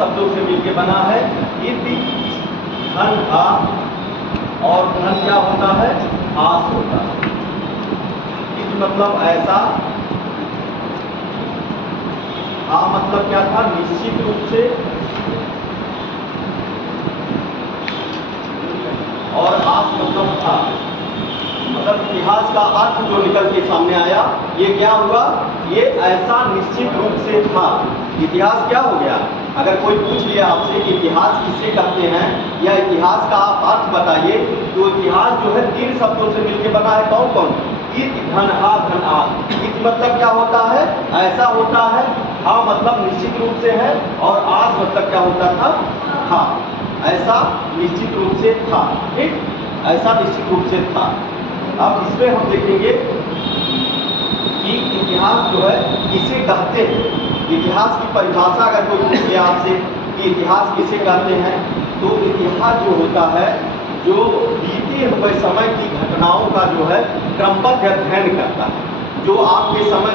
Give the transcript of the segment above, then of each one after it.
शब्दों से मिलकर बना है। इति धन आ, और धन क्या होता है? आस होता है। इति मतलब ऐसा, आ मतलब क्या था? निश्चित रूप से, और आस मतलब था। मतलब इतिहास का अर्थ जो निकल के सामने आया, ये क्या हुआ? ये ऐसा निश्चित रूप से था। इतिहास क्या हो गया? अगर कोई पूछ लिया आपसे कि इतिहास किसे कहते हैं या इतिहास का आप अर्थ बताइए, तो इतिहास जो है 3 शब्दों से मिलकर बना है। कौन कौन? इत, धन आ, धन आ। इत मतलब क्या होता है? ऐसा होता है। हा मतलब निश्चित रूप से है, और आस मतलब क्या होता था? था। ऐसा निश्चित रूप से था। ठीक, ऐसा निश्चित रूप से था। अब इसमें हम देखेंगे कि इतिहास जो है किसे कहते हैं। इतिहास की परिभाषा अगर कोई पूछे आपसे कि इतिहास किसे कहते हैं, तो इतिहास जो होता है, जो बीते हुए समय की घटनाओं का जो है क्रमबद्ध अध्ययन करता है। जो आपके समय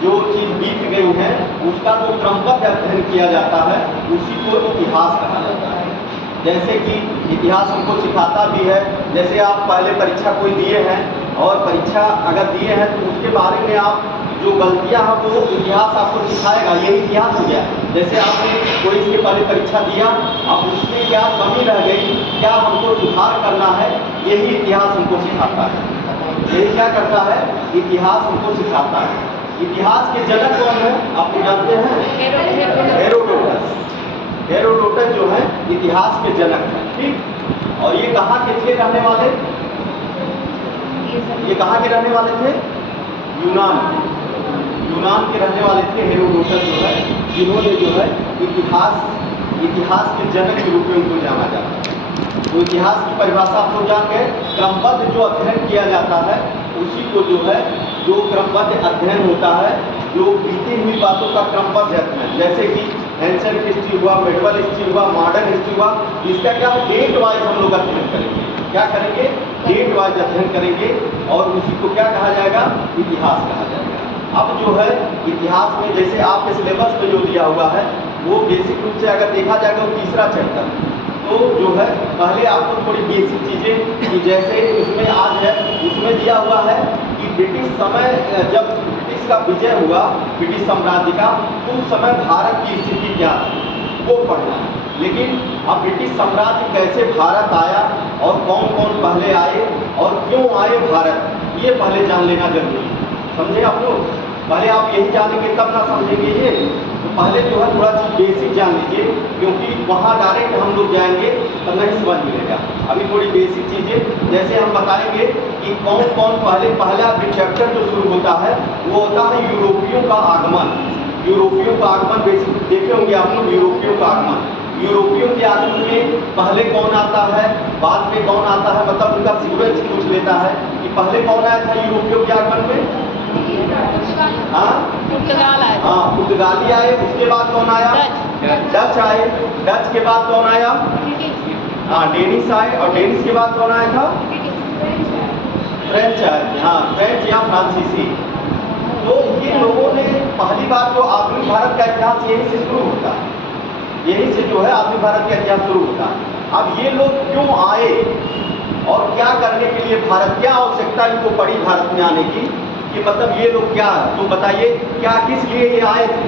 जो चीज बीत गई है, उसका जो क्रमबद्ध अध्ययन किया जाता है, उसी को इतिहास कहा जाता है। जैसे कि इतिहास हमको सिखाता भी है, जैसे आप पहले परीक्षा कोई दिए हैं, और परीक्षा अगर दिए हैं तो उसके बारे में आप जो गलतियां हैं वो इतिहास आपको सिखाएगा। यही इतिहास हो गया। जैसे आपने कोई इसके पहले परीक्षा दिया, अब उसमें क्या कमी रह गई, क्या हमको सुधार करना है, यही इतिहास हमको सिखाता है। यही क्या करता है? इतिहास हमको सिखाता है। इतिहास के जनक कौन है? आप जानते हैं? हेरोडोटस। हेरोडोटस जो है इतिहास के जनक हैं। ठीक, और ये कहाँ के थे रहने वाले? ये कहाँ के रहने वाले थे? यूनान के रहने वाले थे हेरोडोटस जो है, जिन्होंने जो है इतिहास के जनक के रूप में उनको जाना जाता है। तो इतिहास की परिभाषा आप लोग जान गए। क्रमबद्ध जो अध्ययन किया जाता है, उसी को जो है, जो क्रमबद्ध अध्ययन होता है, जो बीती हुई बातों का क्रमबद्ध अध्ययन, जैसे कि एंशिएंट हिस्ट्री हुआ, मेडिवल हिस्ट्री हुआ, मॉडर्न हिस्ट्री हुआ, इसका क्या डेट वाइज हम लोग अध्ययन करेंगे। क्या करेंगे? डेट वाइज अध्ययन करेंगे, और उसी को क्या कहा जाएगा? इतिहास कहा जाएगा। अब जो है इतिहास में जैसे आपके सिलेबस में जो दिया हुआ है, वो बेसिक रूप से अगर देखा जाएगा वो 3रा चैप्टर, तो जो है पहले आपको थोड़ी बेसिक चीज़ें कि जैसे उसमें आज है, उसमें दिया हुआ है कि ब्रिटिश समय, जब ब्रिटिश का विजय हुआ, ब्रिटिश साम्राज्य का, तो उस समय भारत की स्थिति क्या थी, वो पढ़ना है। लेकिन अब ब्रिटिश साम्राज्य कैसे भारत आया, और कौन कौन पहले आए, और क्यों आए भारत, ये पहले जान लेना जरूरी है। समझे आप लोग? पहले आप यही जानेंगे तब ना समझेंगे ये। तो पहले जो है थोड़ा चीज बेसिक जान लीजिए, क्योंकि वहाँ डायरेक्ट हम लोग जाएंगे तो नहीं समझ मिलेगा। अभी थोड़ी बेसिक चीज़ें, जैसे हम बताएंगे कि कौन कौन पहला चैप्टर जो शुरू होता है, वो होता है यूरोपियों का आगमन। यूरोपियों का आगमन बेसिक देखे होंगे आप लोग। यूरोपियों का आगमन, यूरोपियों के आगमन में पहले कौन आता है, बाद में कौन आता है, मतलब उनका सीक्वेंस पूछ लेता है कि पहले कौन आया था यूरोपियों के आगमन में? पुर्तगाली आए। उसके बाद कौन आया? डच आए। डच के बाद कौन आया? डेनिश आए। और डेनिश के बाद कौन आया था? फ्रेंच आए। फ्रेंच या फ्रांसीसी। तो ये लोगों ने पहली बार, जो आधुनिक भारत का इतिहास यहीं से शुरू होता है, यहीं से जो है आधुनिक भारत का इतिहास शुरू होता है। अब ये लोग क्यों आए और क्या करने के लिए भारत, क्या आवश्यकता इनको पड़ी भारत में आने की, कि मतलब ये लोग क्या, तो बताइए क्या, किस लिए ये आए थे?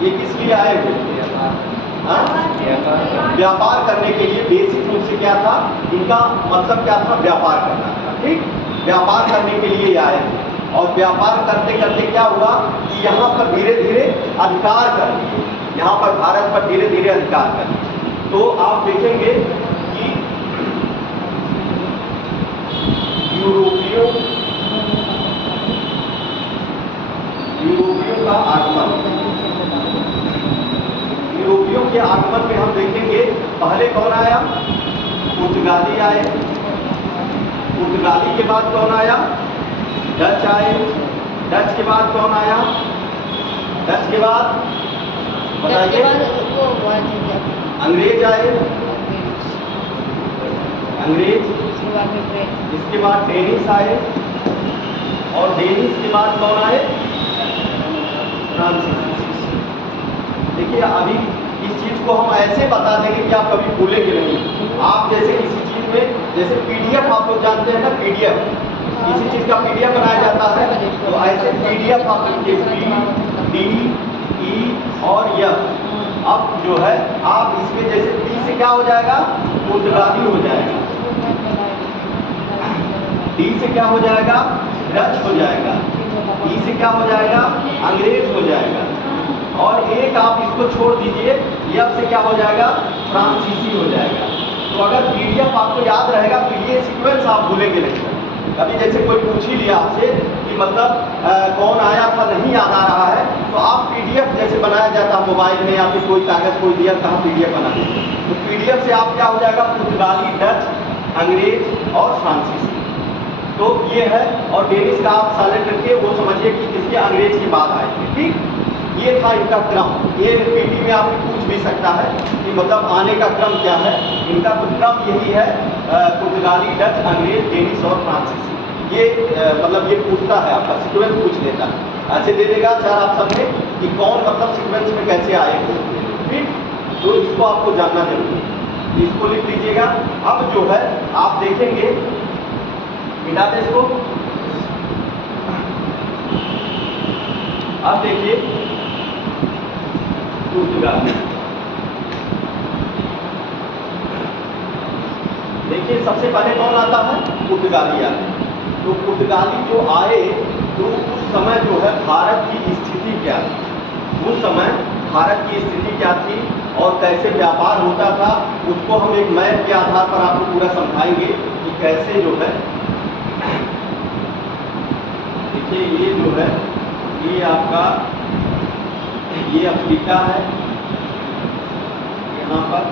ये किस लिए आए थे? व्यापार करने के लिए। बेसिक रूप से क्या था इनका मतलब, क्या था? व्यापार करना था। ठीक, व्यापार करने के लिए आए थे, और व्यापार करते करते क्या हुआ कि यहाँ पर धीरे धीरे अधिकार कर लिए, यहाँ पर भारत पर धीरे धीरे अधिकार कर लिए। तो आप देखेंगे कि यूरोपियों का आगमन, यूरोपियों के आगमन में हम देखेंगे पहले कौन आया? पुर्तगाली आए। पुर्तगाली के बाद कौन आया? डच आए। डच के बाद कौन आया? डच के बाद बताइए? अंग्रेज आए। अंग्रेज, इसके बाद डेनिश आए, और डेनिश के बाद कौन आए? फ्रांसीसी। देखिए अभी इस चीज़ को हम ऐसे बता देंगे कि आप कभी भूलेंगे नहीं। आप जैसे किसी चीज़ में, जैसे पीडीएफ आप लोग जानते हैं ना, पीडीएफ, किसी चीज़ का पीडीएफ बनाया जाता है, तो ऐसे पीडीएफ आप लिखिए, PDE और F। अब जो है आप इसमें जैसे P से क्या हो जाएगा, पुर्तगाली हो जाएगा, D से क्या हो जाएगा, डच हो जाएगा, E से क्या हो जाएगा, अंग्रेज हो जाएगा, और एक आप इसको छोड़ दीजिए, F से क्या हो जाएगा, फ्रांसीसी हो जाएगा। तो अगर पीडीएफ आपको याद रहेगा तो ये सीक्वेंस आप भूलेंगे नहीं। अभी जैसे कोई पूछ ही लिया आपसे कि मतलब कौन आया था, नहीं याद आ रहा है, तो आप पीडीएफ जैसे बनाया जाता है मोबाइल में, या फिर कोई कागज़ कोई दिया कहाँ पीडीएफ बना दीजिए, तो पीडीएफ से आप क्या हो जाएगा, पुर्तगाली, डच, अंग्रेज और फ्रांसीसी। तो ये है, और डेनिश का आप साइलेंट रखिए, वो समझिए कि किसके, अंग्रेज की बात आई थी। ठीक, ये था इनका क्रम। ये पीटी में आपको पूछ भी सकता है कि मतलब आने का क्रम क्या है। इनका तो क्रम यही है, पुर्तगाली, डच, अंग्रेज, डेनिश और फ्रांसीसी। ये मतलब ये पूछता है, आपका सीक्वेंस पूछ लेता है, ऐसे दे देगा चार ऑप्शन में कि कौन मतलब सीक्वेंस में कैसे आए हो। ठीक, तो इसको आपको जानना जरूरी है, इसको लिख लीजिएगा। अब जो है आप देखेंगे, मिटा दे इसको। अब देखिए पुर्तगाली, देखिए सबसे पहले कौन आता है, पुर्तगाली आते हैं। तो पुर्तगाली जो आए, तो उस समय जो है भारत की स्थिति क्या थी, उस समय भारत की स्थिति क्या थी और कैसे व्यापार होता था, उसको हम एक मैप के आधार पर आपको पूरा समझाएंगे कि कैसे जो है। देखिए ये जो है, ये आपका, ये अफ्रीका है, यहाँ पर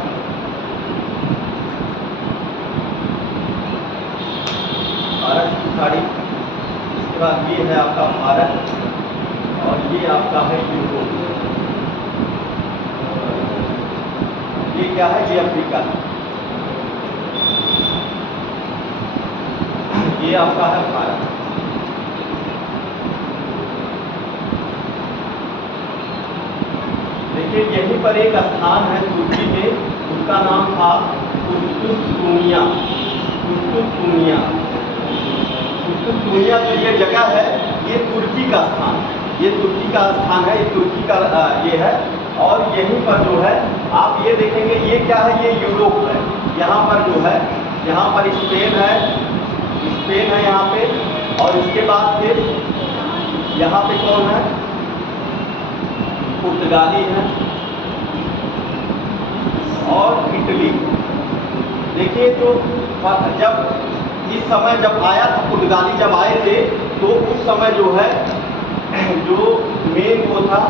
भारत की खाड़ी, इसके बाद ये है आपका भारत, और ये आपका है यूरोप। ये क्या है, ये अफ्रीका है, ये आपका है भारत। देखिए यहीं पर एक स्थान है तुर्की में, उसका नाम था कुस्तुंतुनिया। कुस्तुंतुनिया, कुस्तुंतुनिया जो ये जगह है, ये तुर्की का स्थान है, ये तुर्की का स्थान है, ये तुर्की का ये है। और यहीं पर जो है आप ये देखेंगे, ये क्या है, ये यूरोप है। यहाँ पर जो है, यहाँ पर स्पेन है, स्पेन है यहाँ पे, और इसके बाद फिर यहाँ पे कौन है, पुर्तगाली है, और इटली। देखिए तो जब इस समय जब आया था, पुर्तगाली जब आए थे, तो उस समय जो है जो मेन वो था,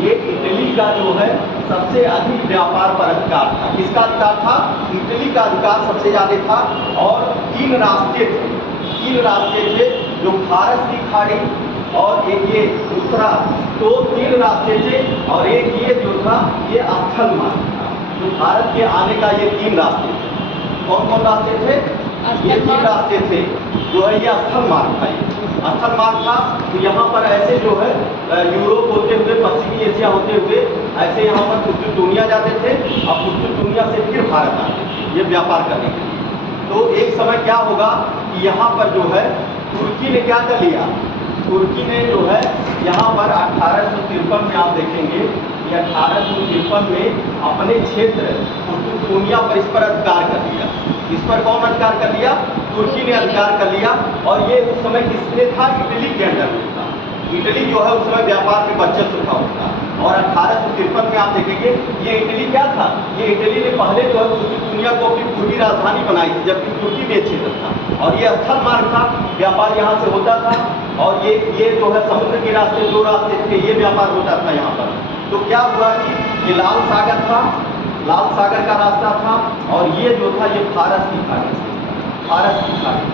ये इटली का जो है सबसे अधिक व्यापार पर अधिकार था। किसका अधिकार था, इटली का अधिकार सबसे ज़्यादा था। और तीन रास्ते थे, तीन रास्ते थे, जो फारस की खाड़ी, और एक ये दूसरा, तो तीन रास्ते थे, और एक ये जो था ये स्थल मार्ग था। तो भारत के आने का ये तीन रास्ते थे। कौन कौन रास्ते थे, ये तीन रास्ते थे, जो है ये स्थल मार्ग था। ये स्थल मार्ग था, तो यहाँ पर ऐसे जो है यूरोप होते हुए, पश्चिमी एशिया होते हुए ऐसे यहाँ पर कुस्तुंतुनिया जाते थे, और कुस्तुंतुनिया से फिर भारत आते थे ये व्यापार करने के लिए। तो एक समय क्या होगा कि यहाँ पर जो है तुर्की ने क्या कर लिया, तुर्की ने जो है यहाँ पर 1853 में आप देखेंगे कि 1853 में अपने क्षेत्र कुस्तुंतुनिया पर इस पर अधिकार कर लिया। इस पर कौन अधिकार कर लिया, तुर्की ने अधिकार कर लिया। और ये उस समय किसने था, इटली के अंडर में था। इटली जो है उस समय व्यापार में वर्चस्व था उसका। और 1853 में आप देखेंगे ये इटली क्या था, ये इटली ने पहले जो है कुस्तुंतुनिया को अपनी पूर्वी राजधानी बनाई थी, जबकि तुर्की में क्षेत्र था। और ये स्थल मार्ग था, व्यापार यहाँ से होता था। और ये जो है समुद्र के रास्ते, दो रास्ते थे, ये व्यापार होता था यहाँ पर। तो क्या हुआ कि ये लाल सागर था, लाल सागर का रास्ता था, और ये जो था ये फारस की खाड़ी, फारस की खाड़ी।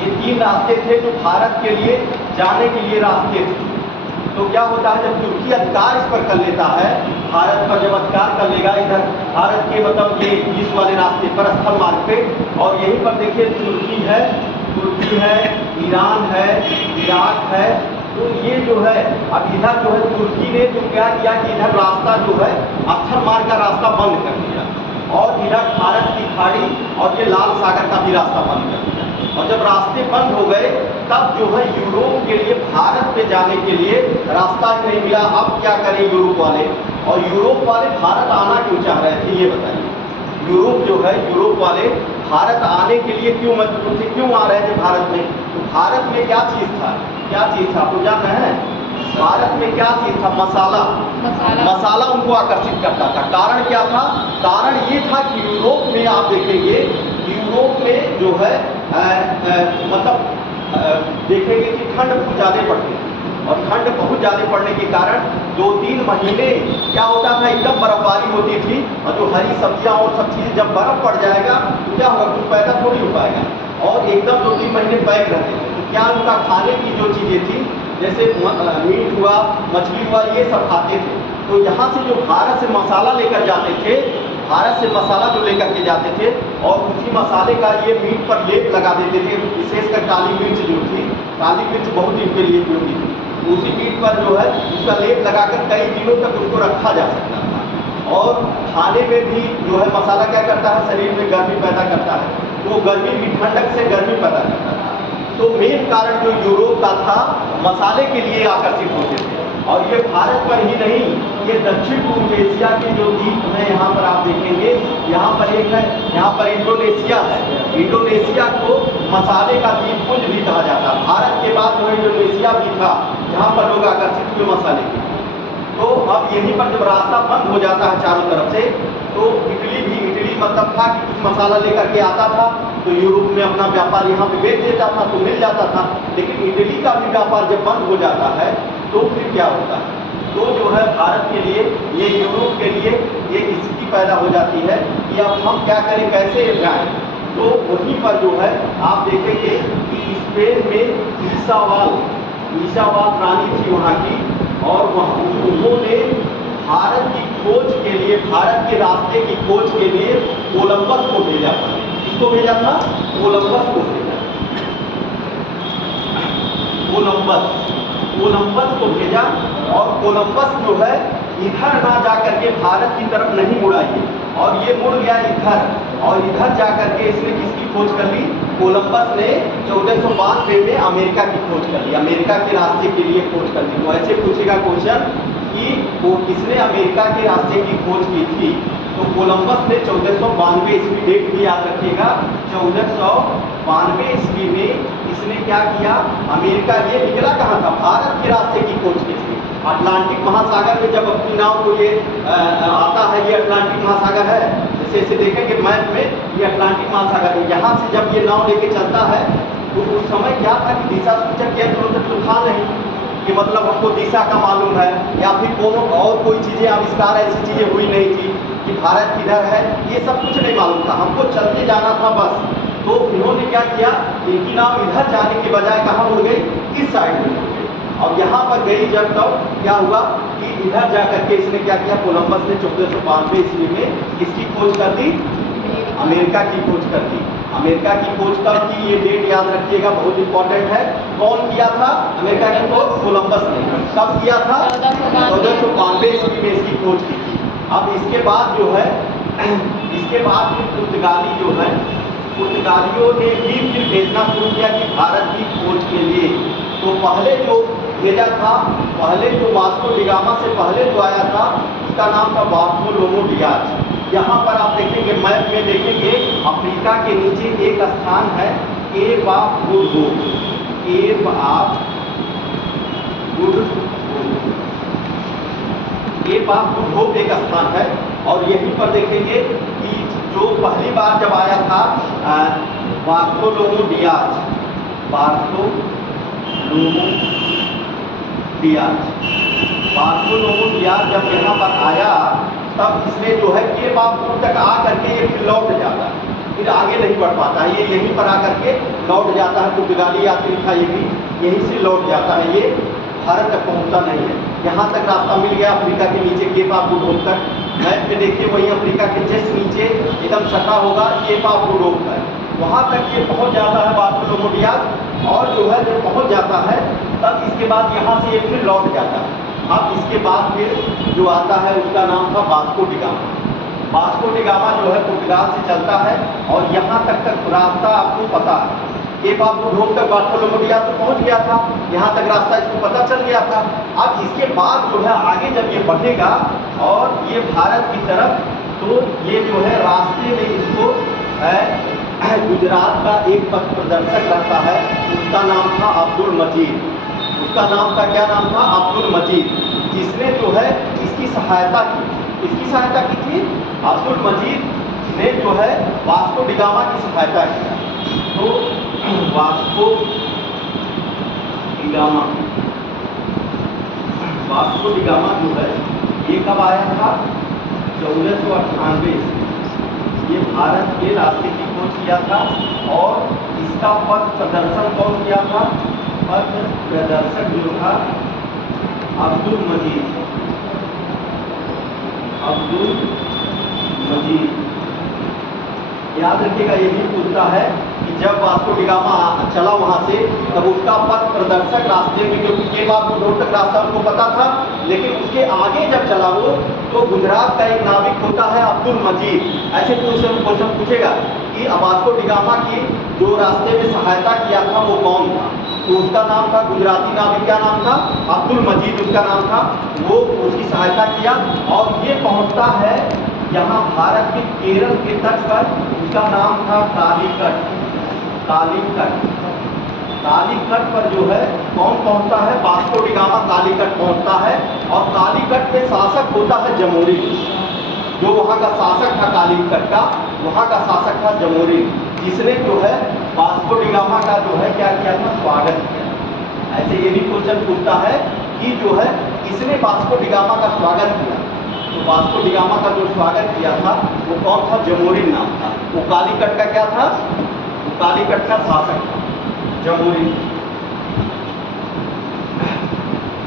ये तीन रास्ते थे जो भारत के लिए जाने के लिए रास्ते थे। तो क्या होता है, जब तुर्की अधिकार इस पर कर लेता है, भारत पर जब अधिकार कर लेगा, इधर भारत के मतलब ये इस वाले रास्ते पर, स्थल मार्ग पे, और यहीं पर देखिए तुर्की है, ईरान है, इराक है, तो ये जो है अब इधर जो है तुर्की ने जो क्या किया कि इधर रास्ता जो है स्थल मार्ग का रास्ता बंद कर दिया और इधर फारस की खाड़ी और ये लाल सागर का भी रास्ता बंद कर दिया। और जब रास्ते बंद हो गए तब जो है यूरोप के लिए भारत में जाने के लिए रास्ता ही नहीं मिला। अब क्या करें यूरोप वाले, और यूरोप वाले भारत आना क्यों चाह रहे थे ये बताइए। यूरोप जो है, यूरोप वाले भारत आने के लिए क्यों मजबूर थे, क्यों आ रहे थे भारत में? तो भारत में क्या चीज़ था, क्या चीज़ था आपको जानना है? भारत में क्या चीज़ था? मसाला उनको आकर्षित करता था। कारण क्या था? कारण ये था कि यूरोप में आप देखेंगे, यूरोप में जो है देखेंगे कि ठंड बहुत ज़्यादा पड़ती थी और ठंड बहुत ज़्यादा पड़ने के कारण 2-3 महीने क्या होता था, एकदम बर्फबारी होती थी और जो हरी सब्जियां और सब चीज़ें जब बर्फ़ पड़ जाएगा तो क्या होगा, कुछ पैदा थोड़ी हो पाएगा और एकदम 2-3 महीने पैक रहते थे। तो क्या उनका खाने की जो चीज़ें थी जैसे मीट हुआ, मछली हुआ, ये सब खाते थे। तो यहाँ से जो भारत से मसाला लेकर जाते थे, भारत से मसाला जो लेकर के जाते थे और उसी मसाले का ये मीट पर लेप लगा देते थे। विशेषकर काली मिर्च जो थी, काली मिर्च बहुत इनके लिए उपयोगी थी। उसी मीट पर जो है उसका लेप लगाकर कई दिनों तक उसको रखा जा सकता था। और खाने में भी जो है मसाला क्या करता है, शरीर में गर्मी पैदा करता है, तो गर्मी भी ठंडक से गर्मी पैदा करता था। तो मेन कारण जो यूरोप का था मसाले के लिए आकर्षित होते थे। और ये भारत पर ही नहीं, ये दक्षिण पूर्व एशिया के जो द्वीप हैं, यहाँ पर आप देखेंगे, यहाँ पर एक है, यहाँ पर इंडोनेशिया है। इंडोनेशिया को मसाले का द्वीपपुंज भी कहा जाता है। भारत के बाद जो इंडोनेशिया भी था जहाँ पर लोग आकर्षित हुए मसाले के। तो अब यहीं पर जब रास्ता बंद हो जाता है चारों तरफ से, तो इटली मतलब था कि कुछ मसाला लेकर के आता था तो यूरोप में अपना व्यापार यहाँ पे बेच देता था तो मिल जाता था। लेकिन इटली का भी व्यापार जब बंद हो जाता है तो फिर क्या होता है, तो जो है भारत के लिए, ये यूरोप के लिए एक स्थिति पैदा हो जाती है कि अब हम क्या करें, कैसे जाएं। तो वहीं पर जो है आप देखेंगे कि स्पेन में ईसावाल रानी थी वहाँ की, और वहाँ उन्होंने भारत की खोज के लिए, भारत के रास्ते की खोज के लिए कोलंबस को भेजा था। किसको भेजा था? कोलंबस को भेजा। कोलंबस को भेजा और कोलंबस जो है इधर ना जाकर के भारत की तरफ नहीं मुड़ा ये, और ये मुड़ गया इधर, और इधर जाकर के इसने किसकी खोज कर ली? कोलंबस ने 1492 में अमेरिका की खोज कर ली, अमेरिका के रास्ते के लिए खोज कर ली। तो ऐसे पूछेगा क्वेश्चन कि वो किसने अमेरिका के रास्ते की खोज की थी? तो कोलंबस ने 1492 ईस्वी, डेट भी याद रखिएगा, 1492 ईस्वी में इसने क्या किया? अमेरिका, ये निकला कहाँ था? भारत के रास्ते की खोज की थी। अटलांटिक महासागर में जब अपनी नाव को ये आता है, ये अटलांटिक महासागर है, जैसे इसे देखेंगे मैप में, ये अटलांटिक महासागर है। यहाँ से जब ये नाव लेके चलता है तो उस समय क्या था कि दिशा सूचक यंत्र तो था नहीं कि मतलब हमको दिशा का मालूम है, या फिर कोनो और कोई चीज़ें आविष्कार, ऐसी चीज़ें हुई नहीं थी कि भारत किधर है, ये सब कुछ नहीं मालूम था, हमको चलते जाना था बस। तो इन्होंने क्या किया, इनकी नाव इधर जाने के बजाय कहाँ मुड़ गई? इस साइड में मुड़ गई। और यहाँ पर गई जब, तब क्या हुआ कि इधर जा करके इसने क्या किया? कोलंबस ने 1492 ईस्वी में किसकी खोज कर दी? अमेरिका की खोज कर दी। अमेरिका की खोज कब की? ये डेट याद रखिएगा, बहुत इंपॉर्टेंट है। कौन किया था अमेरिका की खोज? कोलंबस ने। कब किया था? 1492 ईस्वी में इसकी खोज की थी। अब इसके बाद जो है, इसके बाद फिर पुर्तगाली जो है, पुर्तगालियों ने भी फिर भेजना शुरू किया कि भारत की खोज के लिए। तो पहले जो भेजा था, पहले जो वास्को डी गामा से पहले जो आया था, उसका नाम था बार्थोलोमू डियाज। यहाँ पर आप देखेंगे, मैप में देखेंगे, अफ्रीका के नीचे एक स्थान है Cape of Good Hope. Cape of Good Hope एक स्थान है, और यहीं पर देखेंगे कि जो पहली बार जब आया था बार्थोलोमू डियाज, बार्थोलोमू डियाज जब यहाँ पर आया तब इसने जो है केप ऑफ गुड तक आ करके ये फिर लौट जाता है, फिर आगे नहीं बढ़ पाता है, ये यहीं पर आकर के लौट जाता है। पुर्तगाली यात्री था ये भी, यहीं से लौट जाता है, ये भारत तक पहुंचता नहीं है। यहाँ तक रास्ता मिल गया अफ्रीका के नीचे केप ऑफ गुड होप तक। मैप में देखिए, वहीं अफ्रीका के जस्ट नीचे एकदम सटा होगा केप ऑफ गुड होप है, वहाँ तक ये पहुँच जाता है बार्थोलोमू डियाज। और जो है जब पहुंच जाता है तब इसके बाद यहाँ से ये फिर लौट जाता है। अब इसके बाद फिर जो आता है उसका नाम था Vasco D gamma. Vasco D gamma जो है पुर्तगाल से चलता है और यहाँ तक रास्ता आपको पता है। ये बाबू ढोक तक बार्थोलोमो डियाज तो पहुँच गया था, यहाँ तक रास्ता इसको पता चल गया था। अब इसके बाद जो है आगे जब ये बढ़ेगा और ये भारत की तरफ, तो ये जो है रास्ते में इसको गुजरात का एक पथ प्रदर्शक रहता है, उसका नाम था अब्दुल मजीद। उसका नाम था, क्या नाम था? अब्दुल मजीद, जिसने जो है इसकी सहायता की। इसकी सहायता की थी अब्दुल मजीद ने जो है वास्को डी गामा की सहायता की। तो Vasco D gamma, Vasco D gamma जो है ये कब आया था? 1498 ये भारत के रास्ते की खोज किया था और इसका पथ प्रदर्शन कौन किया था? पथ प्रदर्शक जो था अब्दुल मजीद। अब्दुल मजीद, याद रखिएगा। ये भी पूछता है कि जब वास्को डी गामा चला वहाँ से, तब उसका पथ प्रदर्शक रास्ते में, क्योंकि केप ऑफ गुड होप तक रास्ता उसको पता था, लेकिन उसके आगे जब चला वो, तो गुजरात का एक नाविक होता है अब्दुल मजीद। ऐसे क्वेश्चन पूछेगा कि वास्को डी गामा की जो रास्ते में सहायता किया था वो कौन था? तो उसका नाम था, गुजराती नाविक क्या नाम था? अब्दुल मजीद उसका नाम था। वो उसकी सहायता किया और ये पहुँचता है यहाँ भारत के केरल के तट पर। उसका नाम था कालीकट। कालीकट, कालीकट पर जो है कौन पहुंचता है? वास्को डी गामा कालीकट पहुंचता है और कालीकट के शासक होता है जमोरिन। जो वहाँ का शासक था कालीकट का, वहाँ का शासक था जमोरिन, जिसने जो है वास्को डी गामा का जो है क्या किया था? स्वागत किया। ऐसे ये भी क्वेश्चन पूछता है कि जो है इसने वास्को डी गामा का स्वागत किया। तो वास्को डी गामा का जो स्वागत किया था वो कौन था? जमोरिन नाम था। वो कालीकट का क्या था? कालीकट का शासक था जमोरिन।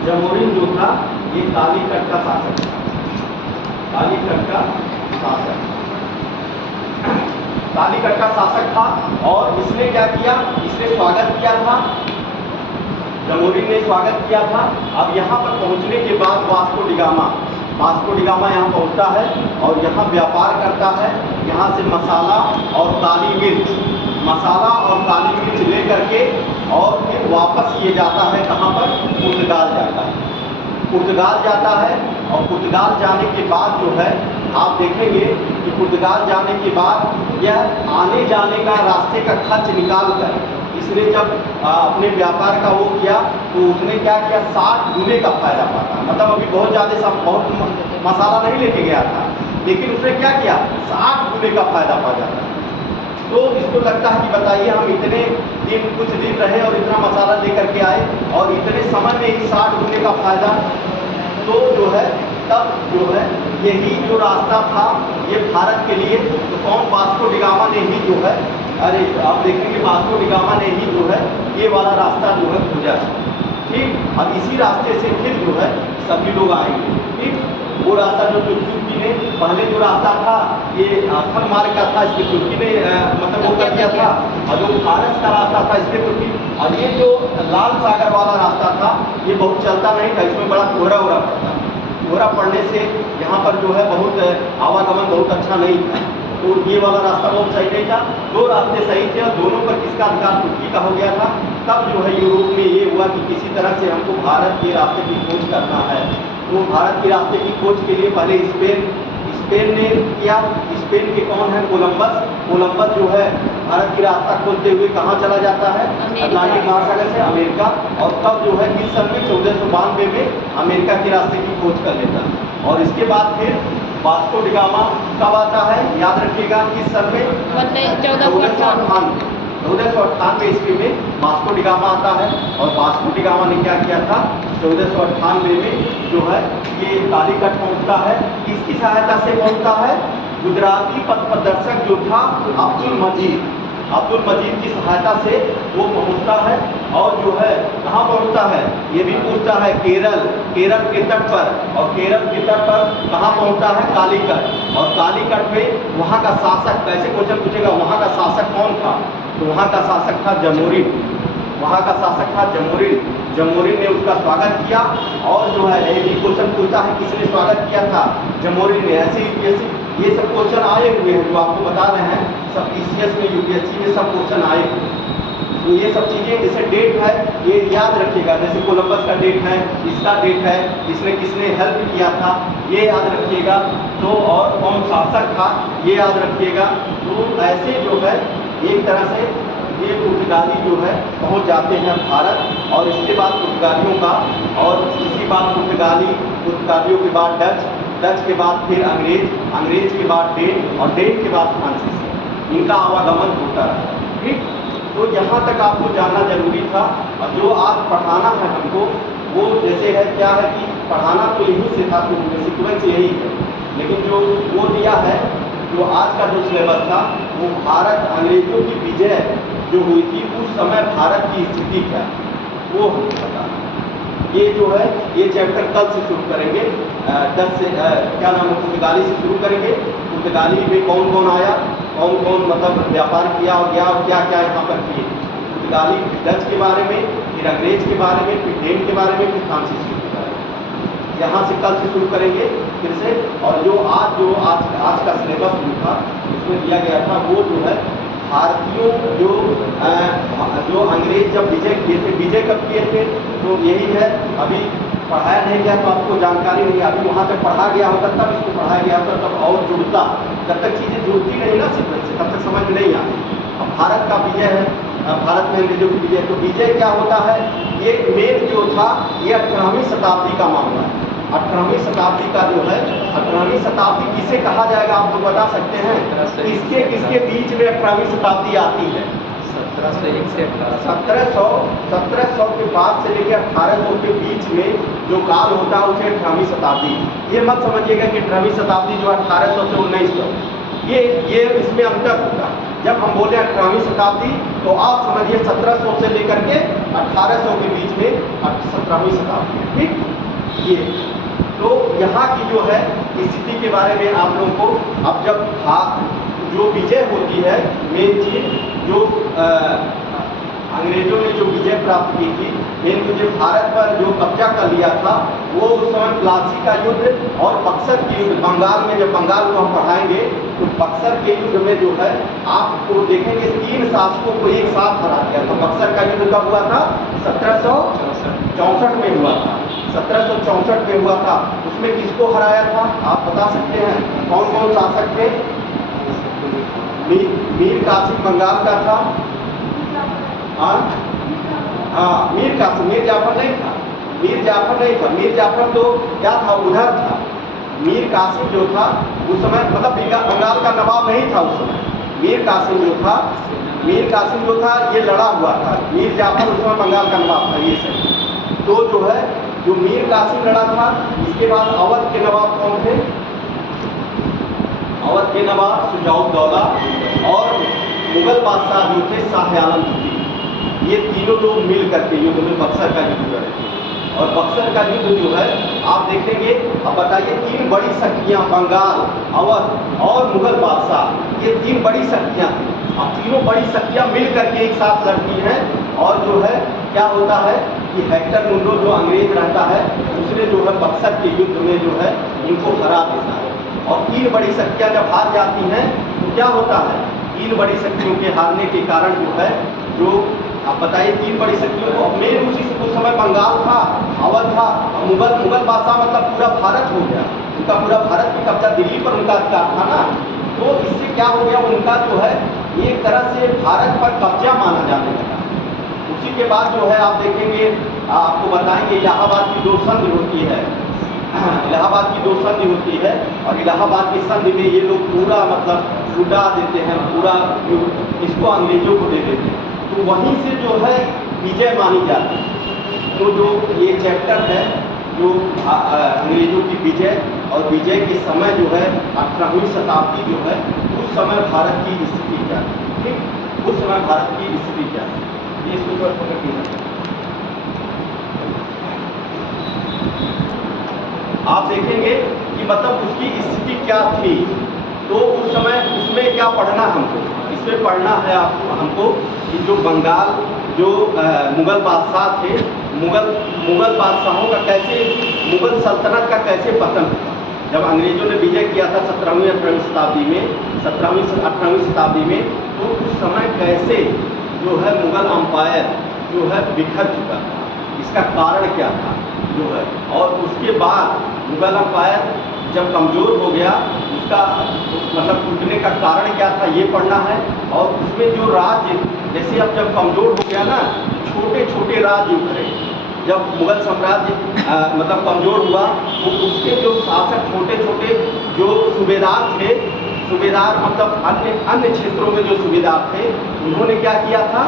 जमोरिन जो था ये कालीकट का शासक था। कालीकट का शासक, कालीकट का शासक था और इसने क्या किया? इसने स्वागत किया था, जमोरिन ने स्वागत किया था। अब यहाँ पर पहुँचने के बाद वास्को डी गामा यहाँ पहुँचता है और यहाँ व्यापार करता है। यहाँ से मसाला और काली मिर्च, मसाला और काली मिर्च ले करके और फिर वापस ये जाता है कहाँ पर? पुर्तगाल जाता है। पुर्तगाल जाता है और पुर्तगाल जाने के बाद जो है आप देखेंगे कि पुर्तगाल जाने के बाद यह आने जाने का रास्ते का खर्च निकाल कर इसने जब अपने व्यापार का वो किया, तो उसने क्या किया? 60 गुने का फायदा पाता। मतलब अभी बहुत ज़्यादा बहुत मसाला नहीं लेके गया था, लेकिन उसने क्या किया? 60 गुने का फायदा पा जाता। तो इसको लगता है कि बताइए हम इतने दिन, कुछ दिन रहे और इतना मसाला लेकर के आए और इतने समय में ही 60 गुने का फायदा। तो जो है तब जो है यही जो रास्ता था ये भारत के लिए, तो कौन? वास्को डी गामा ने ही जो है, अरे आप देखेंगे वास्को डी गामा ने ही जो है ये वाला रास्ता जो है खोजा। ठीक, अब इसी रास्ते से फिर जो है सभी लोग आएंगे। ठीक, वो रास्ता जो तुर्की ने पहले जो रास्ता था ये स्थल मार्ग का था, इसके तुर्की ने मतलब वो कर दिया था, और जो फारस का रास्ता था इसके तुर्की, और ये जो लाल सागर वाला रास्ता था ये बहुत चलता नहीं था, इसमें बड़ा कोहरा वोहरा पड़ता। कोहरा पड़ने से यहाँ पर जो है बहुत आवागमन बहुत अच्छा नहीं था, तो ये वाला रास्ता बहुत सही नहीं था। दो रास्ते सही थे और दोनों पर किसका अधिकार? तुर्की का हो गया था। तब जो है यूरोप में ये हुआ कि किसी तरह से हमको भारत के रास्ते की खोज करना है। तो भारत के रास्ते की खोज के लिए पहले स्पेन ने किया। स्पेन के कौन है? कोलंबस। कोलंबस जो है भारत की रास्ता खोजते हुए कहाँ चला जाता है? अटलांटिक महासागर से अमेरिका। और तब जो है किस सन में? 1492 में अमेरिका के रास्ते की खोज कर लेता है। और इसके बाद फिर वास्को डी गामा कब आता है? याद रखिएगा किस सन में? 1498 ईस्वी में वास्को डी गामा आता है। और वास्को डी गामा ने क्या किया था? 1498 में जो है ये कालीकट पहुंचता है। किसकी सहायता से पहुंचता है? गुजराती पथ प्रदर्शक जो था अब्दुल मजीद की सहायता से वो पहुंचता है। और जो है कहाँ पहुंचता है? ये भी पूछता है। केरल के तट पर, और केरल के तट पर कहाँ पहुंचता है? कालीकट। और कालीकट में वहाँ का शासक, कैसे क्वेश्चन पूछेगा, वहाँ का शासक कौन था? तो वहाँ का शासक था जमोरिन। वहाँ का शासक था जमोरिन। जमोरिन ने उसका स्वागत किया और जो है एक ही क्वेश्चन पूछता है किसने स्वागत किया था, जमोरिन ने। ऐसे यूपीएससी ये सब क्वेश्चन आए हुए हैं जो आपको बता रहे हैं, सब पीसीएस में यूपीएससी में सब क्वेश्चन आए हुए हैं। तो ये सब चीज़ें, जैसे डेट है ये याद रखिएगा, जैसे कोलंबस का डेट है, इसका डेट है, इसने किसने हेल्प किया था ये याद रखिएगा। तो और कौन शासक था ये याद रखिएगा। तो ऐसे जो है एक तरह से ये पुर्तगाली जो है पहुंच जाते हैं भारत, और इसके बाद पुर्तगालियों का, और इसी बात पुर्तगालियों के बाद डच के बाद फिर अंग्रेज के बाद डेन, और डेन के बाद फ्रांसीसी, इनका आवागमन होता रहा। ठीक, तो यहाँ तक आपको जानना जरूरी था। और जो आज पढ़ाना है हमको वो जैसे है क्या है कि पढ़ाना तो यहीं से था, सीक्वेंस यही है, लेकिन जो वो दिया है, जो आज का जो सिलेबस था वो भारत अंग्रेजों की विजय जो हुई थी उस समय भारत की स्थिति क्या वो हमको बताना। ये जो है ये चैप्टर कल से शुरू करेंगे, 10 से क्या नाम है, पुर्तगाली से शुरू करेंगे। पुर्तगाली में कौन कौन आया, कौन कौन मतलब व्यापार किया और गया और क्या क्या यहाँ पर किए। पुर्तगाली डच के बारे में, फिर अंग्रेज के बारे में, फिर डेन के बारे में, फिर फ्रांसीसी के बारे में। यहाँ से कल से शुरू करेंगे फिर से। और जो आज का सिलेबस जो था उसमें दिया गया था वो जो है भारतीयों जो अंग्रेज जब विजय किए थे, विजय कब किए थे, तो यही है। अभी पढ़ाया नहीं गया तो आपको जानकारी नहीं, अभी वहाँ तक पढ़ा गया होता तब इसको पढ़ाया गया होता तब और जुड़ता। जब तक चीज़ें जुड़ती नहीं ना सीक्वेंस से तब तक समझ में नहीं आती। अब भारत का विजय है, भारत में अंग्रेजों की विजय, तो विजय क्या होता है, ये मेन जो था ये 18वीं शताब्दी का मामला है। 18वीं शताब्दी का जो है, 18वीं शताब्दी किसे कहा जाएगा आप लोग बता सकते हैं? किसके बीच में 18वीं शताब्दी आती है? 1701 से 1700 के बाद से लेकर 1800 के बीच में जो काल होता है उसे 18वीं शताब्दी। ये मत समझिएगा कि 18वीं शताब्दी जो 1800 से 1900, ये इसमें अंतर होगा। जब हम बोले 18वीं शताब्दी तो आप समझिए 1700 से लेकर के 1800 के बीच में 17वीं शताब्दी। ठीक, ये तो यहाँ की जो है स्थिति के बारे में आप लोगों को, अब जब जो विजय होती है, मेन चीज जो अंग्रेजों ने जो विजय प्राप्त की थी, मेन जो भारत पर जो कब्जा कर लिया था वो उस समय प्लासी का युद्ध और बक्सर के युद्ध, बंगाल में, जब बंगाल को हम पढ़ाएंगे तो बक्सर के युद्ध में जो है आपको देखेंगे 3 शासकों को एक साथ हरा दिया था। बक्सर का युद्ध कब हुआ था? 1764 में हुआ था। 1764 में हुआ था। उसमें किसको हराया था आप बता सकते हैं? कौन कौन शासक थे? मीर कासिम बंगाल का था। हाँ, मीर कासिम, मीर जाफर नहीं था। मीर जाफर तो क्या था, उधर था। मीर कासिम जो था उस समय मतलब बंगाल का नवाब नहीं था उस समय। मीर कासिम जो था ये लड़ा हुआ था। मीर जाफर उस समय बंगाल का नवाब था। ये सही। तो जो है जो मीर कासिम लड़ा था, इसके बाद अवध के नवाब कौन थे? अवध के नवाब शुजाउद्दौला और मुगल बादशाह जो थे शाह आलम द्वितीय। ये तीनों लोग मिल करके युद्ध में बक्सर का युद्ध लड़े थे। और बक्सर का युद्ध जो है आप देखेंगे, अब बताइए 3 बड़ी शक्तियाँ, बंगाल, अवध और मुगल बादशाह, ये 3 बड़ी शक्तियाँ थी। अब तीनों बड़ी शक्तियाँ मिल करके एक साथ लड़ती हैं और जो है क्या होता है कि हेक्टर मुंडो जो अंग्रेज रहता है उसने जो है बक्सर के युद्ध में जो है इनको हरा देता है। और 3 बड़ी शक्तियाँ जब हार जाती हैं तो क्या होता है, 3 बड़ी शक्तियों के हारने के कारण जो है, जो आप बताइए 3 बड़ी शक्तियों को, मेन उस समय बंगाल था, अवध था, मुगल बादशाह मतलब पूरा भारत हो गया। उनका पूरा भारत की कब्जा, दिल्ली पर उनका अधिकार था ना। तो इससे क्या हो गया, उनका जो है एक तरह से भारत पर कब्जा माना जाने लगा। उसी के बाद जो है आप देखेंगे, आपको बताएंगे इलाहाबाद की 2 संधि होती है। इलाहाबाद की 2 संधि होती है और इलाहाबाद की संधि में ये लोग पूरा मतलब उड़ा देते हैं, पूरा इसको अंग्रेजों को दे देते हैं। तो वहीं से जो है विजय मानी जाती है। तो जो ये चैप्टर है जो अंग्रेजों की विजय और विजय के समय जो है 18वीं शताब्दी जो है उस समय भारत की स्थिति क्या थी। ठीक, उस समय भारत की स्थिति क्या थी, ये इसके ऊपर पकड़ के आप देखेंगे कि मतलब उसकी स्थिति क्या थी। तो उस समय उसमें क्या पढ़ना हमको, इसमें पढ़ना है आपको हमको कि जो बंगाल जो मुग़ल बादशाह थे, मुग़ल बादशाहों का कैसे, मुग़ल सल्तनत का कैसे पतन हुआ। जब अंग्रेज़ों ने विजय किया था 17वीं 18वीं शताब्दी में, 17वीं 18वीं शताब्दी में, तो उस समय कैसे जो है मुग़ल अम्पायर जो है बिखर चुका था, इसका कारण क्या था जो है। और उसके बाद मुग़ल अम्पायर जब कमज़ोर हो गया, उसका मतलब टूटने का कारण क्या था ये पढ़ना है। और उसमें जो राज्य, जैसे अब जब कमज़ोर हो गया ना, छोटे छोटे राज्य उभरे। जब मुग़ल साम्राज्य मतलब कमज़ोर हुआ तो उसके जो शासक छोटे छोटे जो सूबेदार थे, सूबेदार मतलब अन्य क्षेत्रों में जो सूबेदार थे, उन्होंने क्या किया था,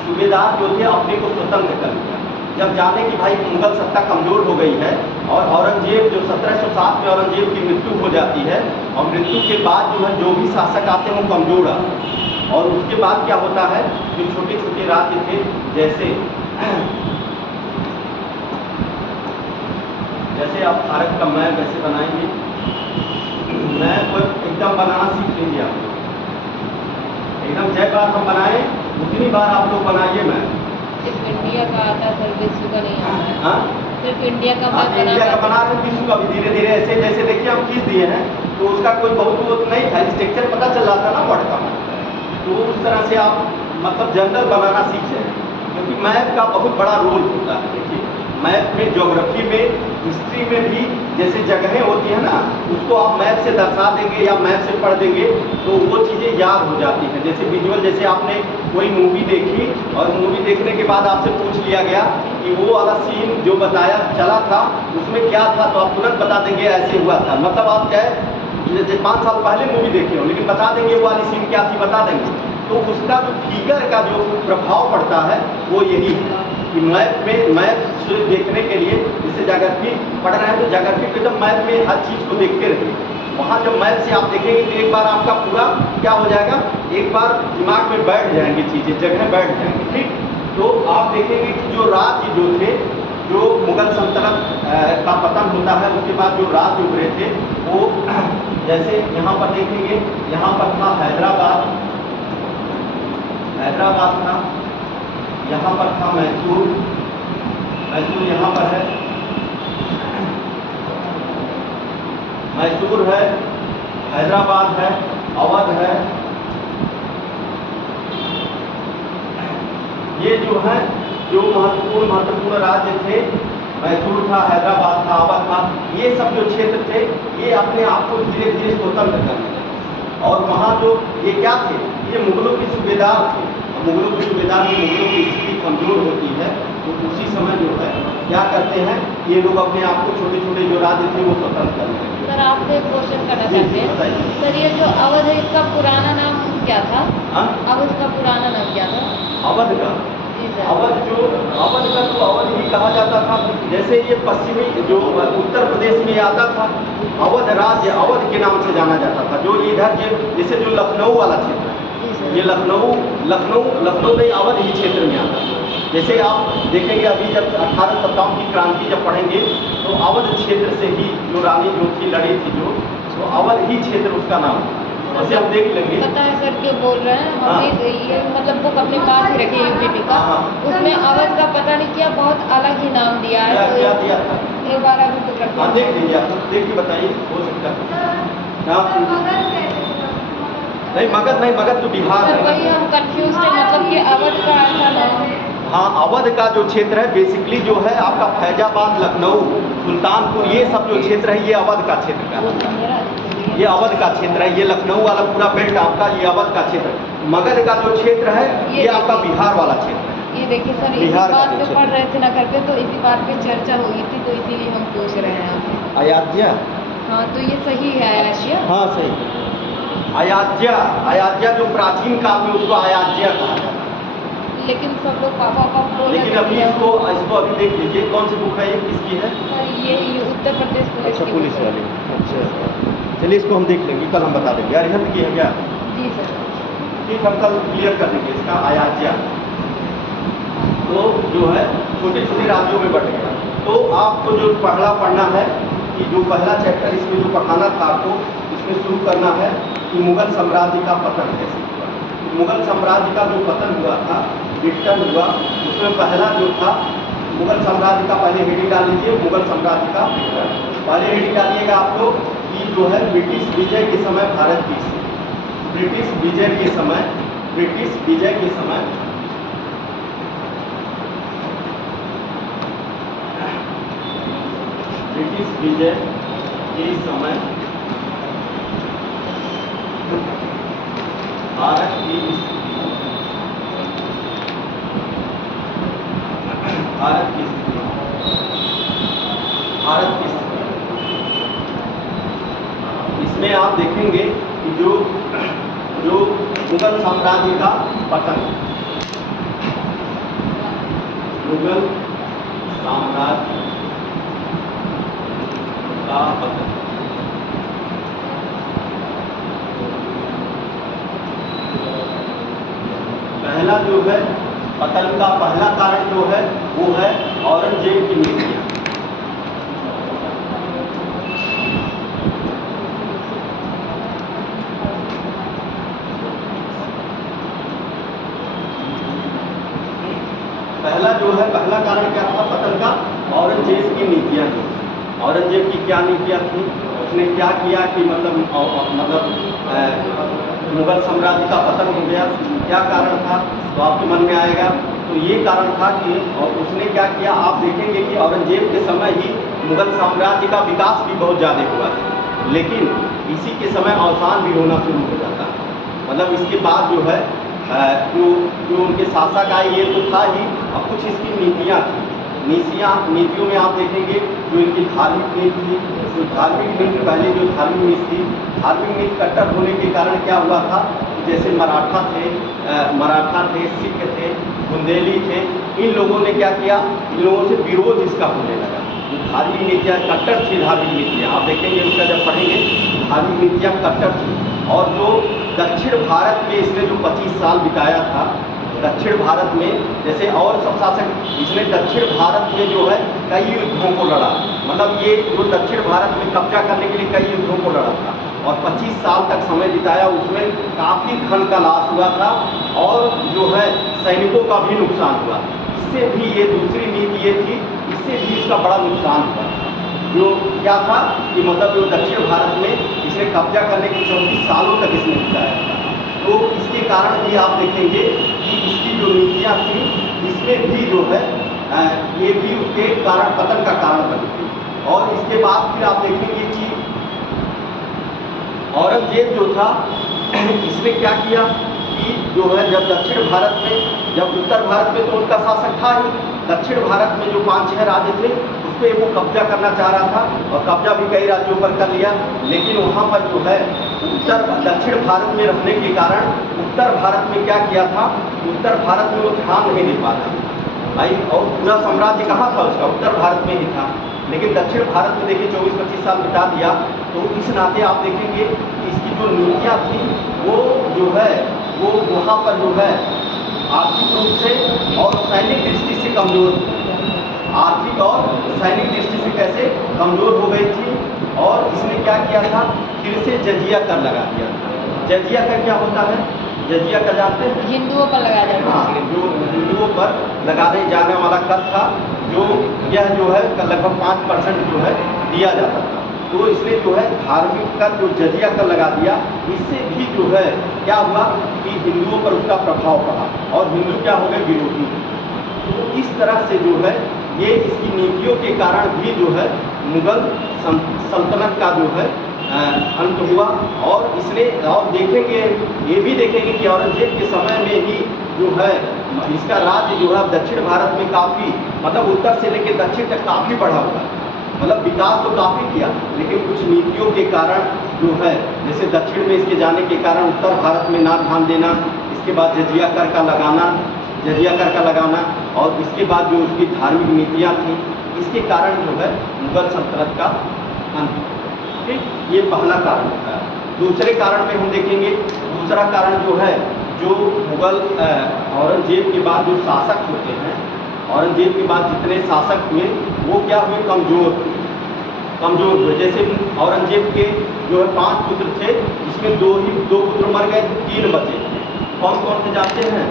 सूबेदार जो थे अपने को स्वतंत्र कर लिया। जब जाने कि भाई मुग़ल सत्ता कमज़ोर हो गई है और औरंगज़ेब जो 1707 में औरंगज़ेब की मृत्यु हो जाती है, और मृत्यु के बाद जो है जो भी शासक आते हैं वो कमज़ोर आते हैं। और उसके बाद क्या होता है, जो छोटे छोटे राज्य थे, जैसे आप भारत का मैप कैसे बनाएंगे, मैप एकदम बनाना सीख लीजिए आप लोग। एकदम जय बार हम बनाए उतनी बार आप लोग बनाइए मैप। सिर्फ इंडिया का आता है सर, विश्व का नहीं आता है। हाँ, सिर्फ इंडिया का हाँ, मैप इंडिया का बना रहे, विश्व का भी धीरे धीरे ऐसे जैसे देखिए हम खींच दिए हैं, तो उसका कोई बहुत वो नहीं था, स्ट्रक्चर पता चल रहा था ना वर्ड का। तो उस तरह से आप मतलब जनरल बनाना सीख जाए, क्योंकि मैप का बहुत बड़ा रोल होता है। देखिए मैप में, ज्योग्राफी में, हिस्ट्री में भी जैसे जगहें होती हैं ना, उसको आप मैप से दर्शा देंगे या मैप से पढ़ देंगे तो वो चीज़ें याद हो जाती हैं। जैसे विजुअल, जैसे आपने कोई मूवी देखी और मूवी देखने के बाद आपसे पूछ लिया गया कि वो वाला सीन जो बताया चला था उसमें क्या था, तो आप तुरंत बता देंगे ऐसे हुआ था। मतलब आप चाहे जैसे 5 साल पहले मूवी देखे हो, लेकिन बता देंगे वो वाली सीन क्या थी, बता देंगे। तो उसका जो फिगर का जो प्रभाव पड़ता है वो यही है कि मैप से देखने के लिए, जैसे ज्योग्राफी पढ़ रहे हैं तो ज्योग्राफी पे तो मैप में हर चीज़ को देखते रहिए। वहाँ जब मैप से आप देखेंगे तो एक बार आपका पूरा क्या हो जाएगा, एक बार दिमाग में बैठ जाएंगी चीज़ें, जगह बैठ जाएंगी, ठीक। तो आप देखेंगे कि जो राज्य जो थे, जो मुग़ल सल्तनत का पतन होता है, उसके बाद जो राज्य उभरे थे वो जैसे यहाँ पर देखेंगे, यहाँ पर था हैदराबाद था, यहाँ पर था मैसूर यहाँ पर है, मैसूर है, हैदराबाद है, अवध है। ये जो है जो महत्वपूर्ण राज्य थे, मैसूर था, हैदराबाद था, अवध था, ये सब जो क्षेत्र थे ये अपने आप को धीरे धीरे स्वतंत्र करने लगे। और वहाँ जो ये क्या थे, ये मुग़लों के सूबेदार थे। मुग़लों के सूबेदार में मुग़लों की स्थिति कमज़ोर होती है, तो उसी समय जो है क्या करते हैं, ये लोग अपने आप को छोटे छोटे जो राज्य थे वो स्वतंत्र कर लेंगे। सर आपसे एक क्वेश्चन करना चाहते हैं सर, ये जो अवध है इसका पुराना नाम क्या था? अवध का पुराना नाम क्या था? अवध का, अवध का तो अवध ही कहा जाता था। जैसे ये पश्चिमी जो उत्तर प्रदेश में आता था, अवध राज्य अवध के नाम से जाना जाता था। जो इधर जैसे जो लखनऊ वाला क्षेत्र है, ये लखनऊ में अवध ही क्षेत्र में आता है। जैसे आप देखेंगे अभी जब 1857 की क्रांति जब पढ़ेंगे तो अवध क्षेत्र से ही जो रानी जो थी लड़ी थी जो, तो अवध ही क्षेत्र उसका नाम है। वैसे हम देख लेंगे। पता है सर क्यों बोल रहे हैं, हम ये मतलब बुक अपने पास ही रखे यूपीपी का, उसमें अवध का पता नहीं क्या बहुत अलग ही नाम दिया है। क्या दिया था? एक बार अभी बुक रखिए। हाँ देख लीजिए, आप देखिए बताइए, हो सकता है। नहीं मगध तो बिहार है। वही हम कंफ्यूज थे, मतलब ये अवध का ऐसा नाम। हाँ, अवध का जो क्षेत्र है बेसिकली जो है आपका फैजाबाद, लखनऊ, सुल्तानपुर, ये सब जो क्षेत्र है ये अवध का क्षेत्र है। ये अवध का क्षेत्र है, ये लखनऊ वाला पूरा बेल्ट आपका ये अवध का क्षेत्र है। मगध का जो क्षेत्र है ये आपका बिहार वाला क्षेत्र है। ये देखिए सर, इसी बात पे पढ़ रहे थे ना करके, तो इसी बात पे चर्चा हो गई थी, तो इसीलिए हम पूछ रहे हैं आपसे। अयोध्या, हाँ तो ये सही है अयोध्या? हाँ सही। अयोध्या जो प्राचीन काल में उसको अयोध्या कहा जाता है। लेकिन सब लोग पापा बोल, लेकिन अभी इसको अभी देख लीजिए कौन सी बुक है, ये किसकी है? सर ये उत्तर प्रदेश पुलिस। अच्छा, पुलिस वाली। अच्छा, चलिए इसको हम देख लेंगे, कल हम बता देंगे। अरिहंत की है क्या? जी सर। ठीक, हम कल क्लियर कर देंगे इसका। अयोध्या तो जो है छोटे छोटे राज्यों में बट गया। तो आपको जो पढ़ना है कि जो पहला चैप्टर इसमें जो पढ़ाना था आपको, इसमें शुरू करना है कि मुग़ल साम्राज्य का पतन कैसे हुआ। मुग़ल साम्राज्य का जो पतन हुआ था रिटर्न हुआ, उसमें पहला जो था मुगल साम्राज्य का, पहले हेडिंग डाल लीजिए मुगल साम्राज्य का। पहले हेडिंग डालिएगा आप लोग कि जो है ब्रिटिश विजय के समय भारत की स्थिति। ब्रिटिश विजय के समय, ब्रिटिश विजय के समय ब्रिटिश विजय के समय भारत की स्थिति, भारत की स्थिति, भारत की स्थिति। इसमें आप देखेंगे कि जो मुगल साम्राज्य का पतन, मुगल साम्राज्य का पतन, पहला जो है पतन का पहला कारण जो है वो है औरंगजेब की नीतियां। पहला जो है, पहला कारण क्या था पतन का? औरंगजेब की नीतियां थी। औरंगजेब की क्या नीतियां थी? उसने क्या किया कि मतलब मुगल साम्राज्य का पतन हो गया। क्या कारण था? तो आपके मन में आएगा। तो ये कारण था कि और उसने क्या किया, आप देखेंगे कि औरंगजेब के समय ही मुगल साम्राज्य का विकास भी बहुत ज़्यादा हुआ था, लेकिन इसी के समय अवसान भी होना शुरू हो जाता है। मतलब इसके बाद जो है जो उनके शासक आए ये तो था ही, अब कुछ इसकी नीतियाँ थी। नीतियों में आप देखेंगे जो इनकी धार्मिक नीति थी, जो धार्मिक नीति पहले जो धार्मिक नीति थी, धार्मिक नीति कट्टर होने के कारण क्या हुआ था, जैसे मराठा थे, सिख थे, बुंदेली थे, इन लोगों ने क्या किया, इन लोगों से विरोध इसका होने लगा। जो धार्मिक नीतियाँ कट्टर थी, धार्मिक नीतियाँ आप देखेंगे उसका जब पढ़ेंगे, धार्मिक नीतियाँ कट्टर थी। और जो दक्षिण भारत में इसने जो 25 साल बिताया था, दक्षिण भारत में जैसे और सब शासक, इसने दक्षिण भारत में जो है कई युद्धों को लड़ा। मतलब ये जो दक्षिण भारत में कब्जा करने के लिए कई युद्धों को लड़ा था और 25 साल तक समय बिताया। उसमें काफ़ी धन का लॉस हुआ था और जो है सैनिकों का भी नुकसान हुआ। इससे भी ये दूसरी नीति ये थी, इससे भी इसका बड़ा नुकसान हुआ। जो क्या था कि मतलब जो दक्षिण भारत में इसने कब्जा करने के 34 सालों तक इसने बिताया था। तो इसके कारण भी आप देखेंगे कि इसकी जो नीतियाँ थी इसमें भी जो है ये भी उसके कारण पतन का कारण बनी थी। और इसके बाद फिर आप देखेंगे कि औरंगजेब जो था इसने क्या किया कि जो है जब दक्षिण भारत में, जब उत्तर भारत में तो उनका शासक था ही, दक्षिण भारत में जो 5-6 राज्य थे उस पर वो कब्जा करना चाह रहा था और कब्जा भी कई राज्यों पर कर लिया। लेकिन वहाँ पर जो है दक्षिण भारत में रहने के कारण उत्तर भारत में क्या किया था, उत्तर भारत में वो ध्यान नहीं दे पाता भाई। और पूरा साम्राज्य कहाँ था उसका? उत्तर भारत में ही था। लेकिन दक्षिण भारत में देखिए 24-25 साल बिता दिया। तो इस नाते आप देखेंगे कि इसकी जो नीतियाँ थी वो जो है वो वहाँ पर जो है आर्थिक रूप से और सैनिक दृष्टि से कमज़ोर, आर्थिक और सैनिक दृष्टि से कैसे कमज़ोर हो गई थी। और इसने क्या किया था, फिर से जजिया कर लगा दिया था। जजिया कर क्या होता है? जजिया कर जानते हैं? हिंदुओं पर लगाया जाता है। हाँ, जो हिंदुओं पर लगाने जाने वाला कर था, जो यह जो है लगभग 5% जो है दिया जाता था। तो इसने जो है धार्मिक कर, जो जजिया कर लगा दिया, इससे भी जो है क्या हुआ कि हिंदुओं पर उसका प्रभाव पड़ा और हिंदू क्या हो गए, विरोधी। तो इस तरह से जो है ये इसकी नीतियों के कारण भी जो है मुगल सल्तनत का जो है अंत हुआ। और इसने और देखेंगे, ये भी देखेंगे कि औरंगजेब के समय में ही जो है इसका राज्य जो है दक्षिण भारत में काफ़ी, मतलब उत्तर से लेकर दक्षिण तक काफ़ी बढ़ा हुआ है। मतलब विकास तो काफ़ी किया, लेकिन कुछ नीतियों के कारण जो है, जैसे दक्षिण में इसके जाने के कारण उत्तर भारत में ना ध्यान देना, इसके बाद जजिया कर का लगाना और इसके बाद जो उसकी धार्मिक नीतियाँ थी, इसके कारण जो है मुगल सल्तनत का अंत। ठीक, ये पहला कारण होता है। दूसरे कारण में हम देखेंगे, दूसरा कारण जो है, जो मुगल औरंगजेब के बाद जो शासक होते हैं, औरंगजेब के बाद जितने शासक हुए वो क्या हुए, कमज़ोर हुए। जैसे औरंगजेब के जो है 5 पुत्र थे, जिसमें 2 पुत्र मर गए, 3 बचे। कौन कौन से जानते हैं?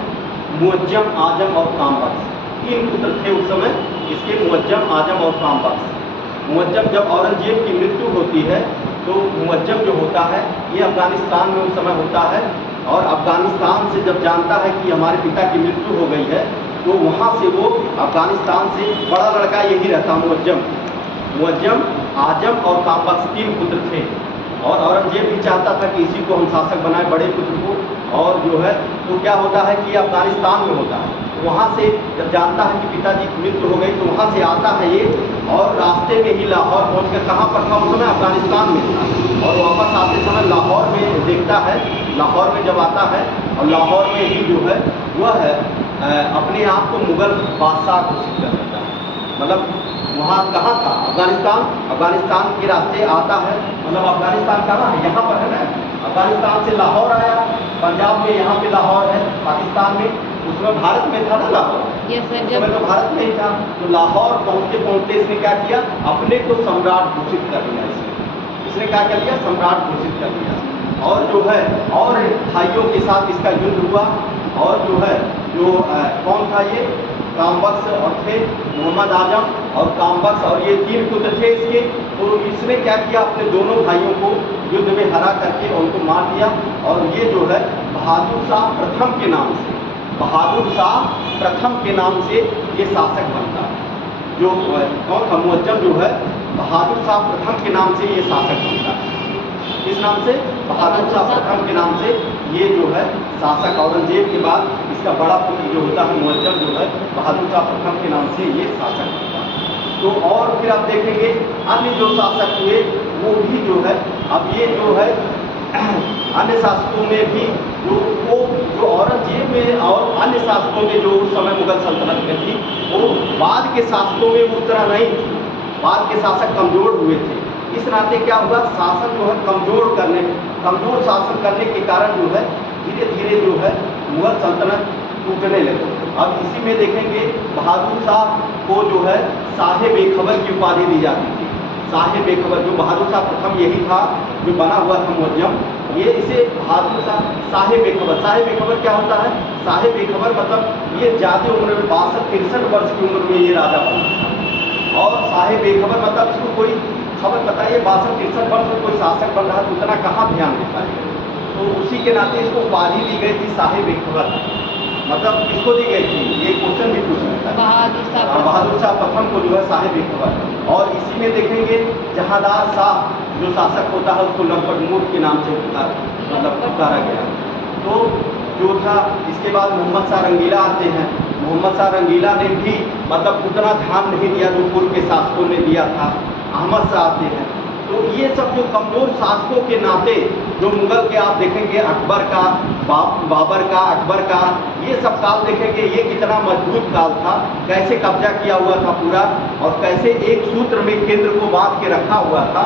मुअज्जम, आजम और कामबख्श। 3 पुत्र थे उस समय इसके, मुअज्जम, आजम और कामबख्श। मुअज्जम, जब औरंगजेब की मृत्यु होती है तो मुअज्जम जो होता है ये अफगानिस्तान में उस समय होता है, और अफगानिस्तान से जब जानता है कि हमारे पिता की मृत्यु हो गई है तो वहाँ से वो अफगानिस्तान से, बड़ा लड़का यही रहता मुअज्जम। मुअज्जम, आजम और कामबख्श 3 पुत्र थे, और औरंगजेब भी चाहता था कि इसी को हम शासक बनाए, बड़े पुत्र को। और जो है तो क्या होता है कि अफगानिस्तान में होता है, वहाँ से जब जानता है कि पिताजी की मृत्यु हो गई तो वहाँ से आता है ये, और रास्ते में ही लाहौर पहुँचकर, कहाँ पर था उस समय, अफगानिस्तान में था, और वापस आते समय लाहौर में देखता है। लाहौर में जब आता है और लाहौर में ही जो है वह अपने आप को मुगल बादशाह घोषित कर देता है। मतलब वहाँ कहाँ था, अफगानिस्तान, अफगानिस्तान के रास्ते आता है, मतलब अफगानिस्तान कहाँ है, यहाँ पर है ना। अफगानिस्तान से लाहौर आया, पंजाब में यहाँ पे लाहौर है, पाकिस्तान में, उसमें भारत में था ना लाहौर, यस सर। उस समय तो भारत में ही था। तो लाहौर पहुँचते पहुँचते इसने क्या किया, अपने को सम्राट घोषित कर दिया। इसने क्या कर लिया, सम्राट घोषित कर दिया। और जो है और भाइयों के साथ इसका युद्ध हुआ, और जो है जो कौन था ये, कामबख्श और थे, मोहम्मद आजम और कामबख्श, और ये 3 पुत्र थे इसके। तो इसने क्या किया, अपने दोनों भाइयों को युद्ध में हरा करके उनको मार दिया, और ये जो है बहादुर शाह प्रथम के नाम से, बहादुर शाह प्रथम के नाम से ये शासक बनता है। जो कौन था, मुअज्जम जो है बहादुर शाह प्रथम के नाम से ये शासक बनता है। किस नाम से, बहादुर शाह प्रथम के नाम से ये जो है शासक, औरंगजेब के बाद इसका बड़ा पुत्र जो होता है मुअज्जम जो है बहादुर शाह प्रथम के नाम से ये शासक बनता है। तो और फिर आप देखेंगे अन्य जो शासक हुए वो भी जो है, अब ये जो है अन्य शासकों में भी जो औरंगजेब में और अन्य शासकों में जो उस समय मुगल सल्तनत में थी, वो बाद के शासकों में उस तरह नहीं थी। बाद के शासक कमज़ोर हुए थे, इस नाते क्या हुआ, शासन जो है कमज़ोर शासन करने के कारण जो है धीरे धीरे जो है मुगल सल्तनत टूटने लगी। अब इसी में देखेंगे बहादुर शाह को जो है साहिब-ए-खबर की उपाधि दी जाती थी। साहिब-ए-खबर, जो बहादुर शाह प्रथम यही था जो बना हुआ था मुअज्जम, ये इसे बहादुर शाह साहिब-ए-खबर। साहिब-ए-खबर क्या होता है, साहिब-ए-खबर मतलब ये ज़्यादा उम्र में 62-63 वर्ष की उम्र में ये राजा बना था, और साहिब-ए-खबर मतलब इसको कोई खबर बताइए, 62-63 वर्ष में कोई शासक बन रहा है तो उतना कहाँ ध्यान दे पाएगा। तो उसी के नाते इसको उपाधि दी गई थी साहिब-ए-खबर। मतलब किसको दी गई थी, ये क्वेश्चन भी पूछ सकता है। बहादुर शाह प्रथम को जो है साहिब-ए-खबर। और इसी में देखेंगे जहांदार शाह जो शासक होता है उसको लंपट के नाम से पुकारा गया। तो जो था, इसके बाद मोहम्मद शाह रंगीला आते हैं। मोहम्मद शाह रंगीला ने भी मतलब उतना ध्यान नहीं दिया जो पूर्व के शासकों ने दिया था। अहमद शाह आते हैं। तो ये सब जो कमज़ोर शासकों के नाते जो मुगल के आप देखेंगे, अकबर का, बाबर का, अकबर का, ये सब काल देखेंगे, ये कितना मजबूत काल था, कैसे कब्जा किया हुआ था पूरा, और कैसे एक सूत्र में केंद्र को बांध के रखा हुआ था।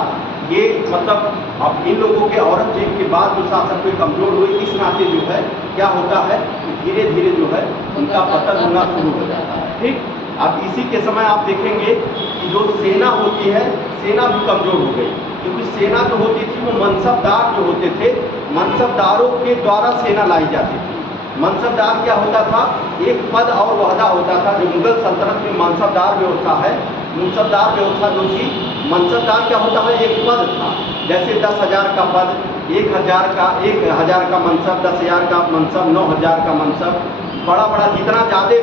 ये मतलब अब इन लोगों के औरंगजेब के बाद जो शासक हुए कमज़ोर हुए, इस नाते जो है क्या होता है, धीरे धीरे जो है उनका पतन होना शुरू हो जाता है। ठीक, अब इसी के समय आप देखेंगे कि जो सेना होती है, सेना भी कमज़ोर हो गई, क्योंकि सेना जो होती थी वो मनसबदार जो होते थे, मनसबदारों के द्वारा सेना लाई जाती थी। मनसबदार क्या होता था, एक पद और वहदा होता था। जो मुगल सल्तनत में मनसबदार व्यवस्था है, मनसबदार व्यवस्था जो थी, मनसबदार क्या होता है, एक पद था। जैसे 10,000 का पद, 1,000 का मनसब, 10,000 का मनसब, 9,000 का मनसब, बड़ा बड़ा जितना ज़्यादा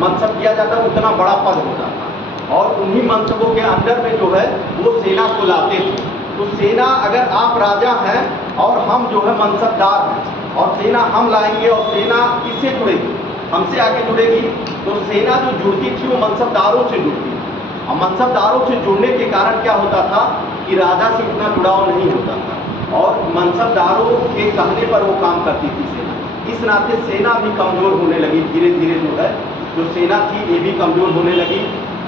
मनसब किया जाता है उतना बड़ा पद होता था। और उन्हीं मनसबों के अंदर में जो है वो सेना को लाते थे। तो सेना, अगर आप राजा हैं और हम जो है मनसबदार हैं, और सेना हम लाएंगे, और सेना किससे जुड़ेगी, हमसे आके जुड़ेगी, तो सेना जो जुड़ती थी वो मनसबदारों से जुड़ती थी। और मनसबदारों से जुड़ने के कारण क्या होता था कि राजा से उतना जुड़ाव नहीं होता था, और मनसबदारों के कहने पर वो काम करती थी सेना। इस नाते सेना भी कमज़ोर होने लगी, धीरे धीरे जो है जो सेना थी ये भी कमज़ोर होने लगी।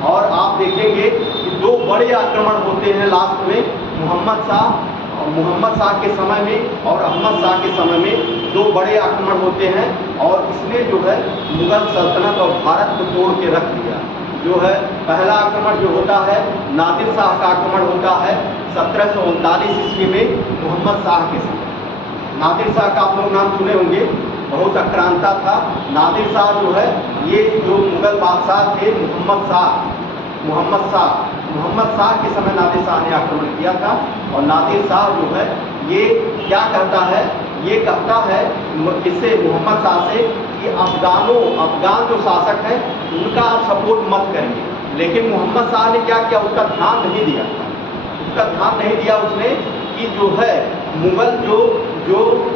और आप देखेंगे कि 2 बड़े आक्रमण होते हैं लास्ट में, मोहम्मद शाह के समय में और अहमद शाह के समय में 2 बड़े आक्रमण होते हैं। और इसने जो है मुगल सल्तनत और भारत को तोड़ के रख दिया। जो है पहला आक्रमण जो होता है नादिर शाह का आक्रमण होता है 1739 ईस्वी में मोहम्मद शाह के समय। नादिर शाह का आप लोग नाम सुने होंगे, बहुत आक्रांता था। नादिर शाह जो है, ये जो मुगल बादशाह थे मोहम्मद शाह के समय नादिर शाह ने आक्रमण किया था। और नादिर शाह जो है ये क्या कहता है, ये कहता है किससे, मोहम्मद शाह से, कि अफगान जो शासक है उनका आप सपोर्ट मत करिए। लेकिन मोहम्मद शाह ने क्या किया, उसका ध्यान नहीं दिया उसने, कि जो है मुगल जो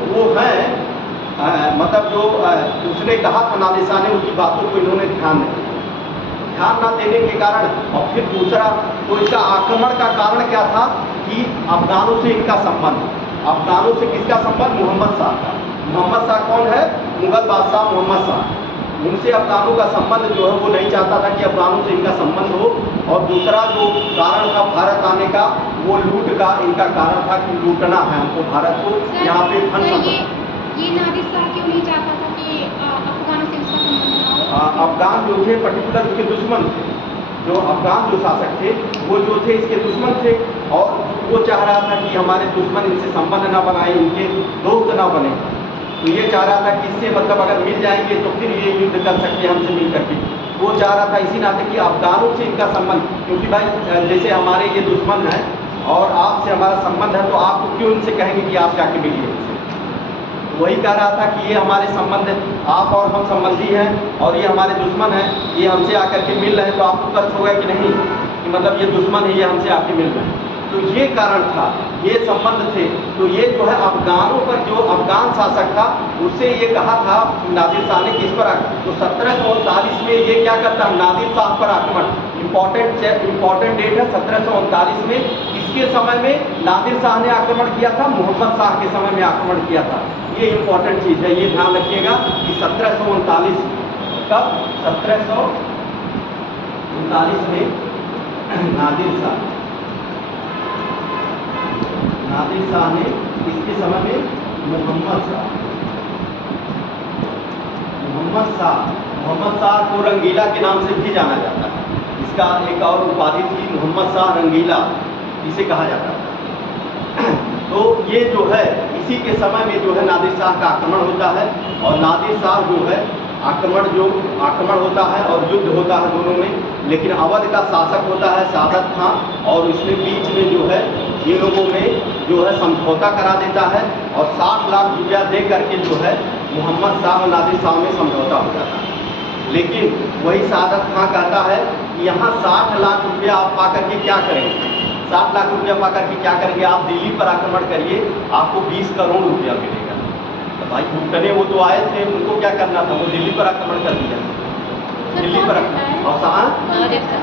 वो हैं मतलब जो उसने कहा था नादिर शाह ने, उसकी बातों को इन्होंने ध्यान ना देने के कारण। और फिर दूसरा तो इसका आक्रमण का कारण क्या था कि अफगानों से इनका संबंध, अफगानों से किसका संबंध, मोहम्मद शाह का। मोहम्मद शाह कौन है, मुगल बादशाह मोहम्मद शाह, उनसे अफगानों का संबंध जो है वो नहीं चाहता था कि अफगानों से इनका संबंध हो। और दूसरा जो कारण था भारत आने का, वो लूट का इनका कारण था कि लूटना है हमको भारत को, यहाँ पे ये नादिर शाह क्यों नहीं चाहता था कि अफगानों से उसका संबंध ना हो? अफगान जो थे पर्टिकुलर उसके दुश्मन थे, जो अफगान जो शासक थे वो जो थे इसके दुश्मन थे। और वो चाह रहा था कि हमारे दुश्मन इनसे संबंध ना बनाए, इनके दोस्त ना बने। तो ये चाह रहा था कि इससे मतलब अगर मिल जाएंगे तो फिर ये युद्ध कर सकते हैं हमसे मिल करके। वो चाह रहा था इसी नाते कि अफगानों से इनका संबंध, क्योंकि भाई जैसे हमारे ये दुश्मन हैं और आपसे हमारा संबंध है, तो आपको क्यों इनसे कहेंगे कि आप जाके मिलिए इनसे। वही कह रहा था कि ये हमारे संबंध, आप और हम संबंधी हैं और ये हमारे दुश्मन हैं, ये हमसे आकर के मिल रहे हैं, तो आपको कष्ट होगा कि नहीं, कि मतलब ये दुश्मन है, ये हमसे आके मिल रहे हैं। तो ये कारण था, ये संबंध थे। तो ये जो है अफगानों पर, जो अफगान शासक था उससे ये कहा था नादिर शाह ने किस पर, तो 1739 में ये क्या करता है, नादिर शाह पर आक्रमण। इम्पॉर्टेंट डेट है 1739 में। किसके समय में नादिर शाह ने आक्रमण किया था, मोहम्मद शाह के समय में आक्रमण किया था। ये इम्पॉर्टेंट चीज़ है, ये ध्यान रखिएगा कि 1739 कब, 1739 में नादिर शाह ने इसके समय में मोहम्मद शाह को रंगीला के नाम से भी जाना जाता है। इसका एक और उपाधि थी मोहम्मद शाह रंगीला, इसे कहा जाता था। तो ये जो है इसी के समय में जो है नादिर शाह का आक्रमण होता है। और नादिर शाह जो है आक्रमण होता है और युद्ध होता है दोनों में। लेकिन अवध का शासक होता है सादत खां, और इसने बीच में जो है ये लोगों में जो है समझौता करा देता है और 60 लाख रुपया दे करके जो है मोहम्मद शाह और नादिर शाह में समझौता हो जाता है। लेकिन वही सादत खां कहता है कि यहाँ 60 लाख रुपया आप पा करके क्या करेंगे, 60 लाख रुपया पा करके क्या करेंगे, आप दिल्ली पर आक्रमण करिए, आपको 20 करोड़ रुपया मिलेगा। तो भाई लूटने वो तो आए थे, उनको क्या करना था, वो दिल्ली पर आक्रमण कर दिया, दिल्ली पर। और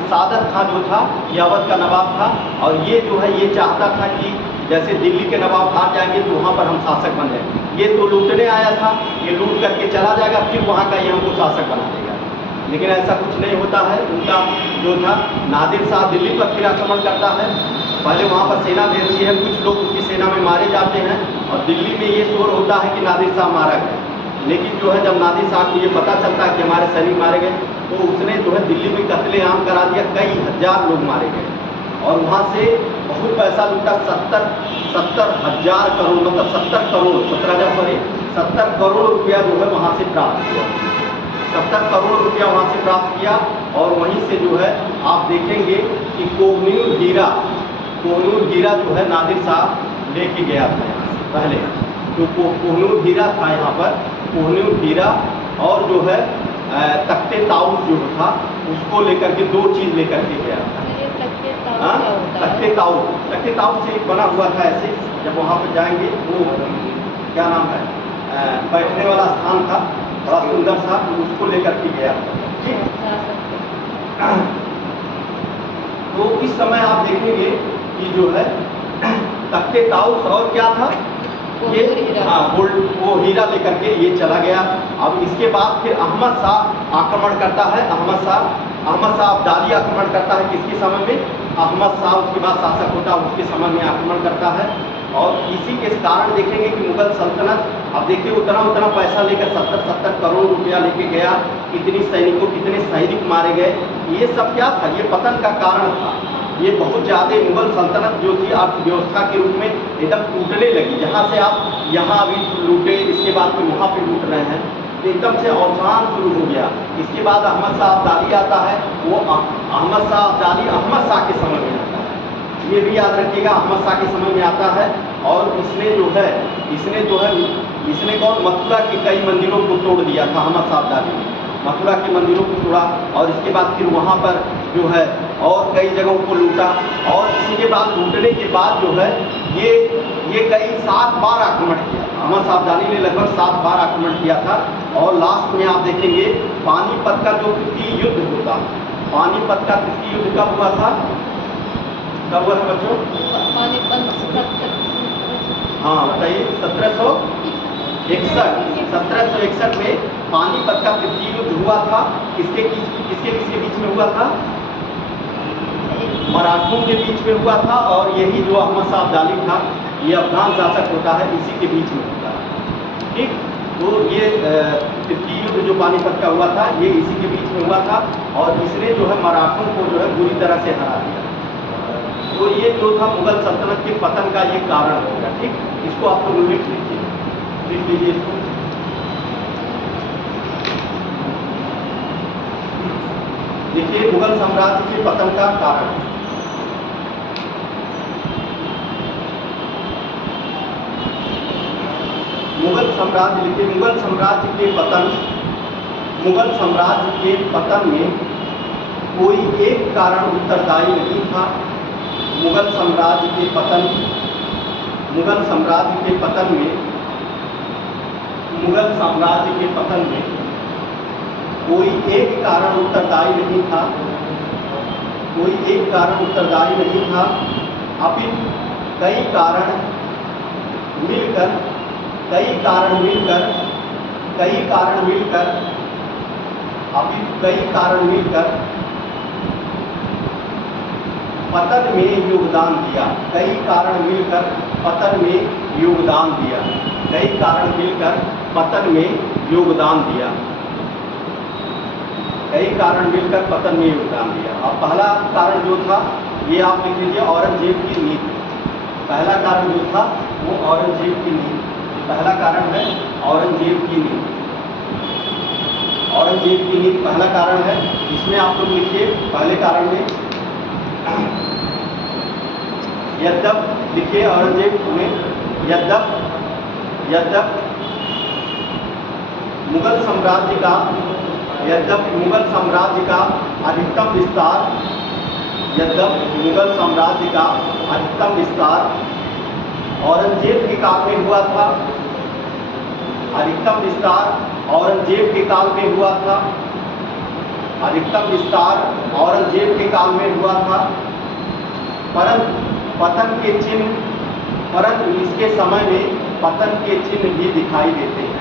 सादत खां जो था ये अवध का नवाब था, और ये जो है ये चाहता था कि जैसे दिल्ली के नवाब हार जाएंगे तो वहाँ पर हम शासक बन जाए। ये तो लूटने आया था, ये लूट करके चला जाएगा, फिर वहाँ का ये हमको शासक बना देगा। लेकिन ऐसा कुछ नहीं होता है। उनका जो था नादिर शाह दिल्ली पर फिर आक्रमण करता है। पहले वहाँ पर सेना भेजती है, कुछ लोग उसकी सेना में मारे जाते हैं और दिल्ली में ये शोर होता है कि नादिर शाह मारा गया। लेकिन जो है जब नादिर शाह को ये पता चलता है कि हमारे सैनिक मारे गए, तो उसने जो है दिल्ली में कत्लेआम करा दिया, कई हजार लोग मारे गए और वहाँ से बहुत पैसा लूटा। 70,000 करोड़ मतलब 70 करोड़ रुपया जो है वहाँ से प्राप्त हुआ। 70 करोड़ रुपया वहाँ से प्राप्त किया। और वहीं से जो है आप देखेंगे कि कोहनूर हीरा जो है नादिर शाह लेके गया था यहाँ से पहले। जो कोहनूर हीरा था यहाँ पर, कोहनूर हीरा और जो है तख्ते ताउस जो था उसको लेकर के 2 चीज़ लेकर के गया था। तख्ते ताउस से एक बना हुआ था ऐसे, जब वहाँ पर जाएंगे वो क्या नाम है, बैठने वाला स्थान था, बड़ा सुंदर था, उसको लेकर के गया था। ठीक, तो इस समय आप देखेंगे कि जो है तख्ते ताउस और क्या था, ये वो हीरा लेकर के ये चला गया। अब इसके बाद फिर अहमद शाह आक्रमण करता है। अहमद शाह अब्दाली आक्रमण करता है। किसके समय में, अहमद शाह उसके बाद शासक होता है, उसके समय में आक्रमण करता है। और इसी के कारण देखेंगे कि मुगल सल्तनत, अब देखिए उतना पैसा लेकर 70 करोड़ रुपया लेके गया, कितने सैनिक मारे गए, ये सब क्या था, ये पतन का कारण था। ये बहुत ज़्यादा मुगल सल्तनत जो थी अर्थव्यवस्था के रूप में एकदम टूटने लगी। जहाँ से आप यहाँ अभी लूटे, इसके बाद फिर वहाँ पे लूट रहे हैं, तो एकदम से अवसान शुरू हो गया। इसके बाद अहमद शाह अब्दाली आता है, वो अहमद शाह अब्दाली अहमद शाह के समय में आता है, ये भी याद रखिएगा, अहमद शाह के समय में आता है। और इसने जो है इसने कौन मथुरा के कई मंदिरों को तोड़ दिया था अहमद शाह अब्दाली ने, मथुरा के मंदिरों को तोड़ा और इसके बाद फिर वहाँ पर जो है और कई जगहों को लूटा। और इसी के बाद लूटने के बाद जो है ये कई 7 बार आक्रमण किया। अहमद शाह अब्दाली ने लगभग 7 बार आक्रमण किया था। और लास्ट में आप देखेंगे पानीपत का जो तृतीय युद्ध होता, पानीपत का तृतीय युद्ध कब हुआ था? कब हुआ था बच्चों? हाँ बताइए। 1761 में पानीपत का तृतीय युद्ध हुआ था। किसके बीच में हुआ था? मराठों के बीच में हुआ था। और यही जो अहमद शाह अब्दाली था, ये अफगान शासक होता है, इसी के बीच में होता है। ठीक, तो ये तृतीय युद्ध जो पानीपत का हुआ था, ये इसी के बीच में हुआ था। और इसने जो है मराठों को जो है बुरी तरह से हरा दिया। तो ये जो था मुगल सल्तनत के पतन का ये कारण होगा। ठीक, इसको आप लोग लिख लीजिए इसको। देखिए मुगल साम्राज्य के पतन का कारण। मुगल साम्राज्य लिखिए, मुगल साम्राज्य के पतन में कोई एक कारण उत्तरदायी नहीं था। मुगल साम्राज्य के पतन में कोई एक कारण उत्तरदायी नहीं था। अपितु कई कारण मिलकर पतन में योगदान दिया। कई कारण मिलकर पतन में योगदान दिया। अब पहला कारण जो था ये आप लिख लीजिए, औरंगजेब की नीति। पहला कारण जो था वो औरंगजेब की नीति। पहला कारण है औरंगजेब की नीति। औरंगजेब की नीति पहला कारण है। इसमें आप लोग लिखिए पहले कारण में यद्यप लिखिए औरंगजेब में यद्यप मुगल साम्राज्य का अधिकतम विस्तार औरंगजेब के काल में हुआ था। अधिकतम विस्तार औरंगजेब के काल में हुआ था। परंतु इसके समय में पतन के चिन्ह भी दिखाई देते हैं।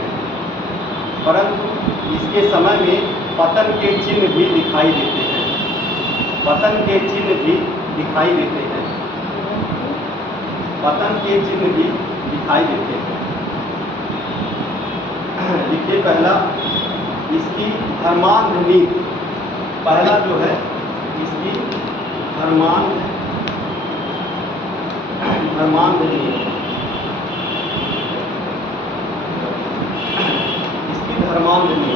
देखिए पहला इसकी धर्मांध नीति। पहला जो है इसकी धर्मांध नीति।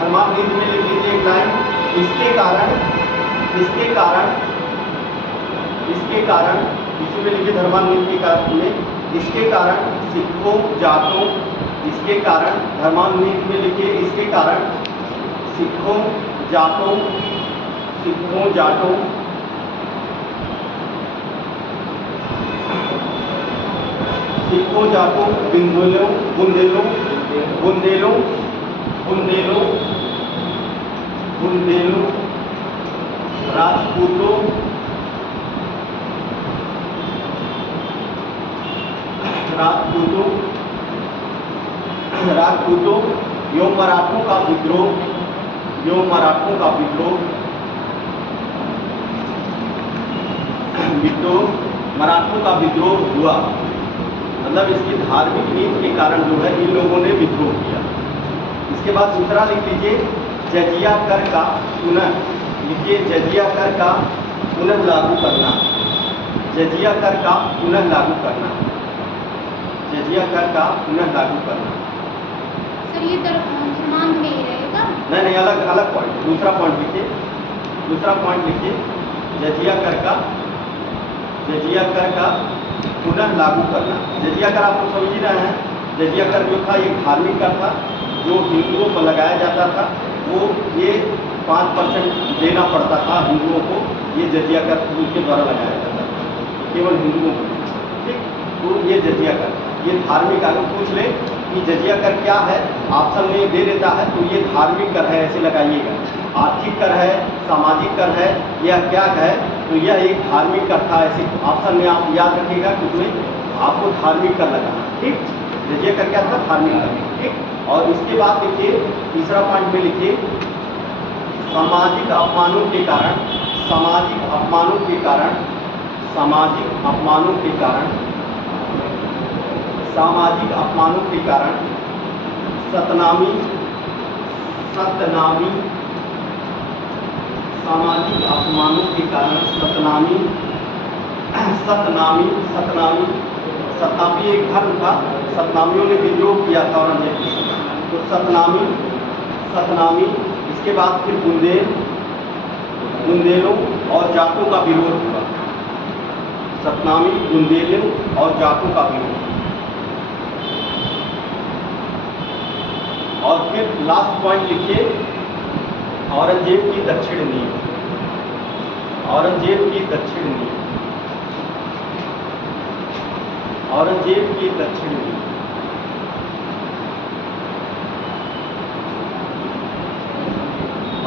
धर्मांध नीति में लिख लीजिए एक लाइन। इसके कारण इसी में लिखिए धर्मांध नीति के कारण में इसके कारण सिखों जाटों। धर्मांध नीति में लिखिए इसके कारण सिखों जाटों बुंदेलों राजपूतों एवं मराठों का विद्रोह हुआ। मतलब इसकी धार्मिक नीति के कारण जो है इन लोगों ने विद्रोह किया। इसके बाद दूसरा लिख लीजिए जजिया कर का पुनः, लिखिए जजिया कर का पुनः लागू करना, जजिया कर का पुनः लागू करना, जजिया कर का पुनः लागू करना। सर ये धर्मांक नहीं रहेगा? नहीं, अलग अलग पॉइंट, दूसरा पॉइंट लिखिए, दूसरा पॉइंट लिखिए जजिया कर का पुनः लागू करना। जजिया कर आप लोग समझ ही रहे हैं, जजिया कर जो था ये धार्मिक कर था, जो हिंदुओं पर लगाया जाता था, वो ये 5% देना पड़ता था हिंदुओं को, ये जजिया कर उनके द्वारा लगाया जाता था, केवल हिंदुओं को, ठीक। तो ये जजिया कर, ये धार्मिक, अगर पूछ ले कि जजिया कर क्या है, ऑप्शन में दे देता है तो ये धार्मिक कर है ऐसे लगाइएगा, आर्थिक कर है, सामाजिक कर है, यह क्या है, तो यह एक धार्मिक कर था ऐसे ऑप्शन में आप याद रखिएगा, उसमें आपको धार्मिक कर लगाना, ठीक। जजिया कर क्या था? धार्मिक कर, ठीक। और इसके बाद देखिए तीसरा पॉइंट में लिखिए सामाजिक अपमानों के कारण, सामाजिक अपमानों के कारण, सामाजिक अपमानों के कारण, सामाजिक अपमानों के कारण सतनामी, सतनामी, सामाजिक अपमानों के कारण सतनामी, सतनामी, सतनामी, सतनामी एक धर्म था, सतनामियों ने विद्रोह किया था औरंगजेब के समय, तो सतनामी, सतनामी। इसके बाद फिर बुंदेलों और जाटों का विरोध हुआ, सतनामी, बुंदेलों और जाटों का विरोध। और फिर लास्ट पॉइंट लिखिए औरंगजेब की दक्षिण नींव, औरंगजेब की दक्षिण नींव, औरंगजेब की दक्षिण नींव।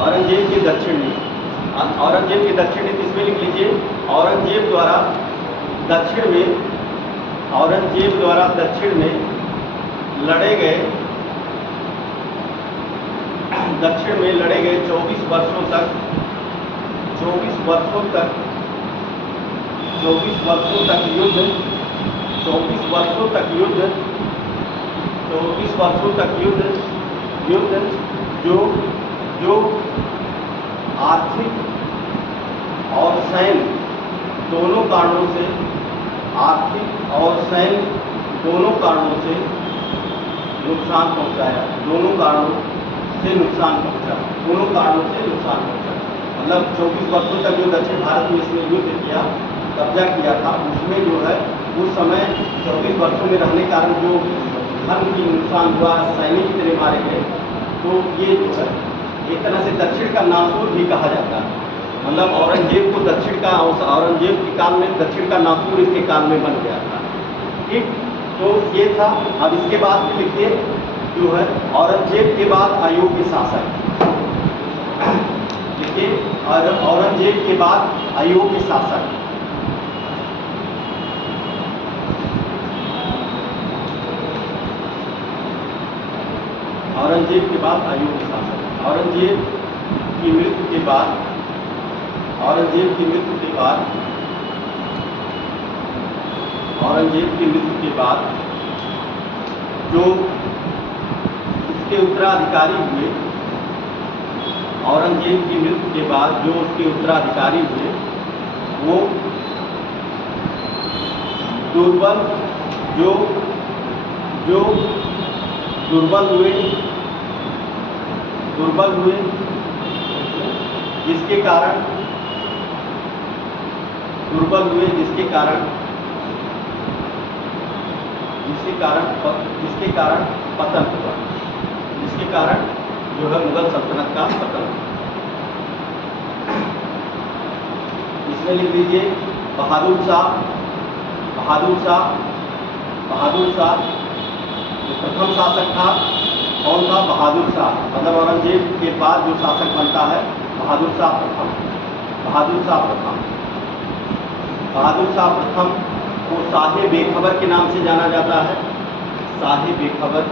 औरंगजेब की दक्षिण नींव, औरंगजेब की दक्षिण नींव इसमें लिख लीजिए औरंगजेब द्वारा दक्षिण में, औरंगजेब द्वारा दक्षिण में लड़े गए, दक्षिण में लड़े गए 24 वर्षों तक, 24 वर्षों तक, 24 वर्षों तक युद्ध, 24 वर्षों तक युद्ध, 24 वर्षों तक युद्ध, युद्ध जो आर्थिक और सैन्य दोनों कारणों से, आर्थिक और सैन्य दोनों कारणों से नुकसान पहुंचाया, दोनों कारणों से नुकसान पहुंचा, दोनों कारणों से नुकसान पहुंचा। मतलब 24 वर्षों तक जो दक्षिण भारत में इसने युद्ध किया, कब्जा किया था, उसमें जो है उस समय 24 वर्षों में रहने के कारण जो धर्म की नुकसान हुआ, सैनिक इतने मारे गए, तो ये जो है एक तरह से दक्षिण का नासूर भी कहा जाता है। मतलब औरंगजेब को दक्षिण का, औरंगजेब के काल में दक्षिण का नासूर इसके काल में बन गया था, ठीक। तो ये था। अब इसके बाद फिर लिखिए जो है औरंगजेब के बाद अयोग्य शासक, लिखिए औरंगजेब के बाद अयोग्य शासक, औरंगजेब के बाद अयोग्य शासक। औरंगजेब की मृत्यु के बाद, औरंगजेब की मृत्यु के बाद, औरंगजेब की मृत्यु के बाद जो उसके उत्तराधिकारी हुए, औरंगजेब की मृत्यु के बाद जो उसके उत्तराधिकारी हुए वो दुर्बल, जो दुर्बल हुए, जिसके कारण दुर्बल हुए, जिसके कारण पतन हुआ, जिसके कारण जो है मुगल सल्तनत का पतन। इसमें लिख लीजिए बहादुर शाह, बहादुर शाह, बहादुर शाह जो प्रथम शासक था, कौन था? बहादुर शाह। मतलब औरंगजेब के बाद जो शासक बनता है बहादुर शाह प्रथम, बहादुर शाह प्रथम, बहादुर शाह प्रथम को शाहे बेखबर के नाम से जाना जाता है, शाहे बेखबर।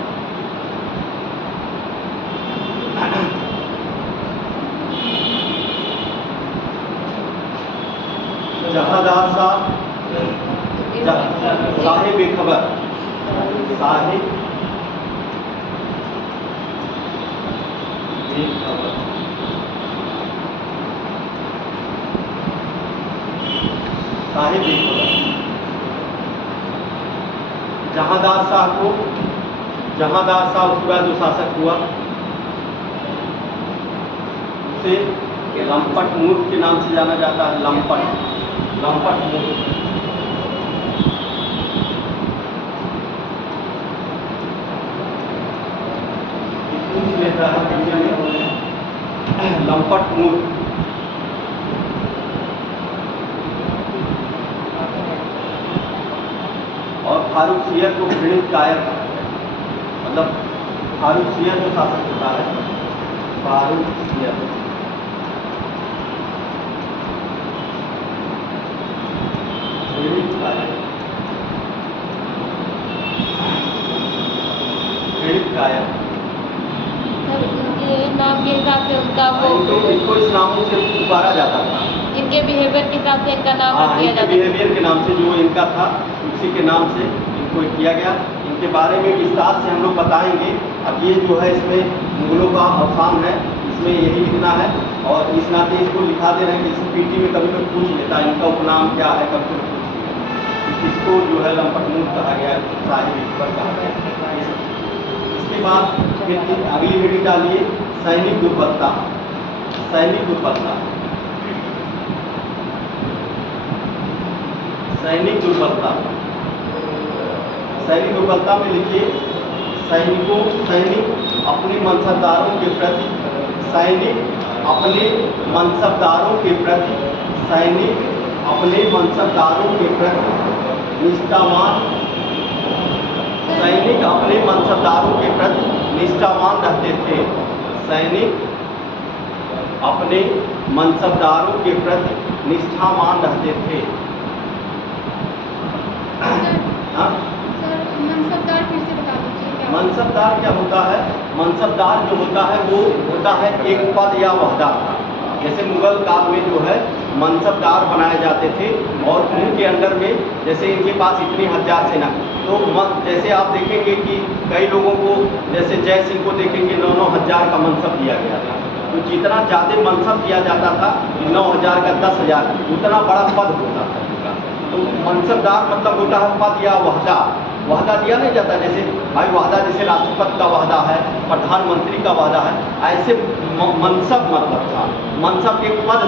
जहांदार शाह, शाहे बेखबर, एक अवध। साहिब एक अवध। जहांदार शाह उसके बाद जो शासक हुआ उसे लंपट मूर्ख के नाम से जाना जाता है। लंपट मूर्ख। पूछ लेता है लंपट मूर्ख। और फारूखियत को घृणित कायर कहा है। मतलब फारूखियत जो शासक होता है, फारूखियत घृणित कायर, घृणित कायर। सर इनके नाम के हिसाब से उनका वो इनको इस नामों से पुकारा जाता था। इनके बिहेवियर के हिसाब से इनका नाम हाँ, रख दिया इनके जाता है। बिहेवियर के नाम से जो इनका था उसी के नाम से इनको किया गया। इनके बारे में विस्तार से हम लोग बताएंगे। अब ये जो है इसमें मुगलों का अवसान है, इसमें यही लिखना है। और इस नाते इसको लिखा दे रहे हैं कि इस पीटी में कभी कोई पूछ लेता है इनका उपनाम क्या है, कभी कोई पूछ लिया। इसको जो है लंपट मूर्ख कहा गया, साहिब ईश्वर कहा गया। इसके बाद फिर अगली हेडिंग डालिए सैनिक दुर्बलता। सैनिक दुर्बलता, सैनिक दुर्बलता। सैनिक दुर्बलता में लिखिए सैनिक अपने मनसबदारों के प्रति, सैनिक अपने मनसबदारों के प्रति, सैनिक अपने मनसबदारों के प्रति निष्ठावान, सैनिक अपने मनसबदारों के प्रति निष्ठावान रहते थे। सैनिक अपने मनसबदारों के प्रति निष्ठावान रहते थे। हाँ? मनसबदार फिर से बता दीजिए क्या? मनसबदार क्या होता है? मनसबदार जो होता है वो होता है एक पद या वहदा। जैसे मुगल काल में जो है मनसबदार बनाए जाते थे और उनके अंडर में जैसे इनके पास इतनी हजार सेना, तो जैसे आप देखेंगे कि कई लोगों को जैसे जय सिंह को देखेंगे 9-9 हजार का मनसब दिया गया था। तो जितना ज़्यादा मनसब दिया जाता था 9 हजार का 10 हजार, उतना बड़ा पद होता था। तो मनसबदार मतलब होता है पद या वहदा। वहदा दिया नहीं जाता, जैसे भाई वहदा जैसे राष्ट्रपति का वहदा है, प्रधानमंत्री का वहदा है, ऐसे मनसब मतलब था। मनसब एक पद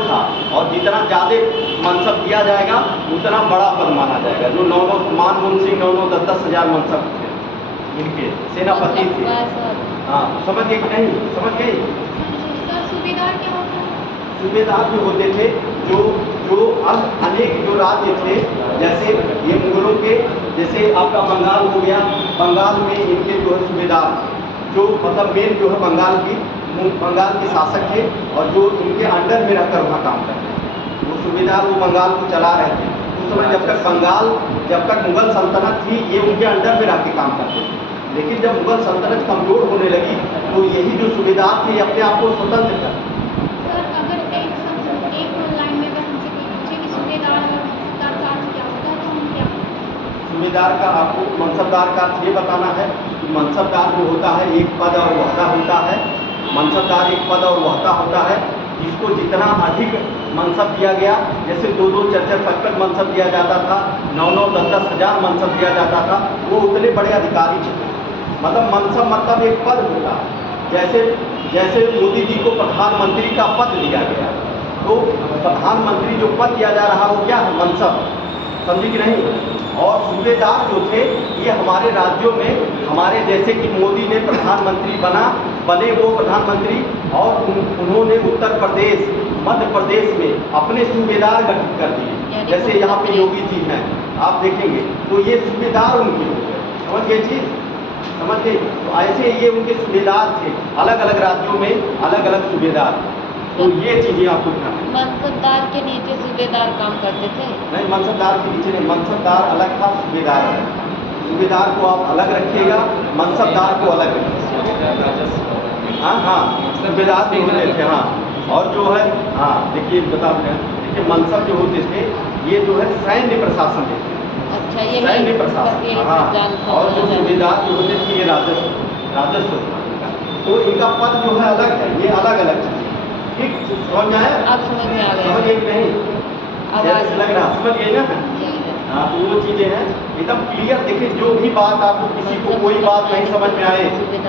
था और जितना ज़्यादा मनसब दिया जाएगा उतना बड़ा पद माना जाएगा। जो 9 मनमोहन सिंह 9 10 हजार मनसब थे, इनके सेनापति थे। हाँ, समझ गए कि नहीं? समझ गए? सूबेदार क्या होता है? सूबेदार जो होते थे जो अनेक जो राज्य थे, जैसे ये मुगलों के, जैसे आपका बंगाल हो गया, बंगाल में इनके जो है सूबेदार जो मतलब मेन जो है बंगाल के शासक थे और जो इनके अंडर में रहकर वहाँ काम करते थे। वो सूबेदार वो बंगाल को चला रहे थे। उस समय जब तक मुगल सल्तनत थी ये उनके अंडर में रह के काम करते थे। लेकिन जब मुगल सल्तनत कमज़ोर होने लगी तो यही जो सूबेदार थे अपने आप को स्वतंत्र कर। सर अगर एक लाइन में अगर हमसे कोई पूछे कि सूबेदार और मनसबदार का अर्थ क्या होता है तो हम क्या बताएं? सूबेदार का आपको मनसबदार का अर्थ ये बताना है कि मनसबदार जो होता है एक पद और वहदा होता है। मनसबदार एक पद और वहदा होता है जिसको जितना अधिक मनसब दिया गया, जैसे 2-2 4-4 5-5 मनसब दिया जाता था, 9-9 10-10 हजार मनसब दिया जाता था, वो उतने बड़े अधिकारी थे। मतलब मनसब मतलब एक पद होता है। जैसे मोदी जी को प्रधानमंत्री का पद दिया गया, तो प्रधानमंत्री जो पद दिया जा रहा वो क्या है? मनसब। समझे कि नहीं? और सूबेदार जो थे ये हमारे राज्यों में, हमारे जैसे कि मोदी ने प्रधानमंत्री बने वो प्रधानमंत्री, और उन्होंने उत्तर प्रदेश मध्य प्रदेश में अपने सूबेदार गठित कर दिए। जैसे यहाँ पे योगी जी हैं, आप देखेंगे तो ये सूबेदार उनके हो गए। समझ गए चीज़? समझ गए? तो ऐसे ये उनके सूबेदार थे, अलग अलग राज्यों में अलग अलग सूबेदार। तो ये चीज़ें आपको ध्यान रखनी। मनसबदार के नीचे सूबेदार काम करते थे? नहीं, मनसबदार के नीचे नहीं, मनसबदार अलग था, सूबेदार अलग था। सूबेदार को आप अलग रखिएगा, मनसबदार को अलग रखिएगा। हाँ, सूबेदार भी होते थे। हाँ, और जो है हाँ देखिए बता रहे हैं, देखिए मनसब जो होते थे ये जो है सैन्य प्रशासन देते थे। अच्छा, ये सैन्य प्रशासन। हाँ, और जो सूबेदार जो होते थे ये राजस्व था इनका। तो इनका पद जो है अलग है, ये अलग अलग चीज़ है। ठीक, समझ में आया? आप समझ में आ समझ गए? गए कि नहीं? आवाज लग रहा समझ गए ना? जी। हाँ, तो वो चीज़ें हैं एकदम क्लियर। देखिए जो भी बात आपको किसी को कोई बात नहीं समझ में आए,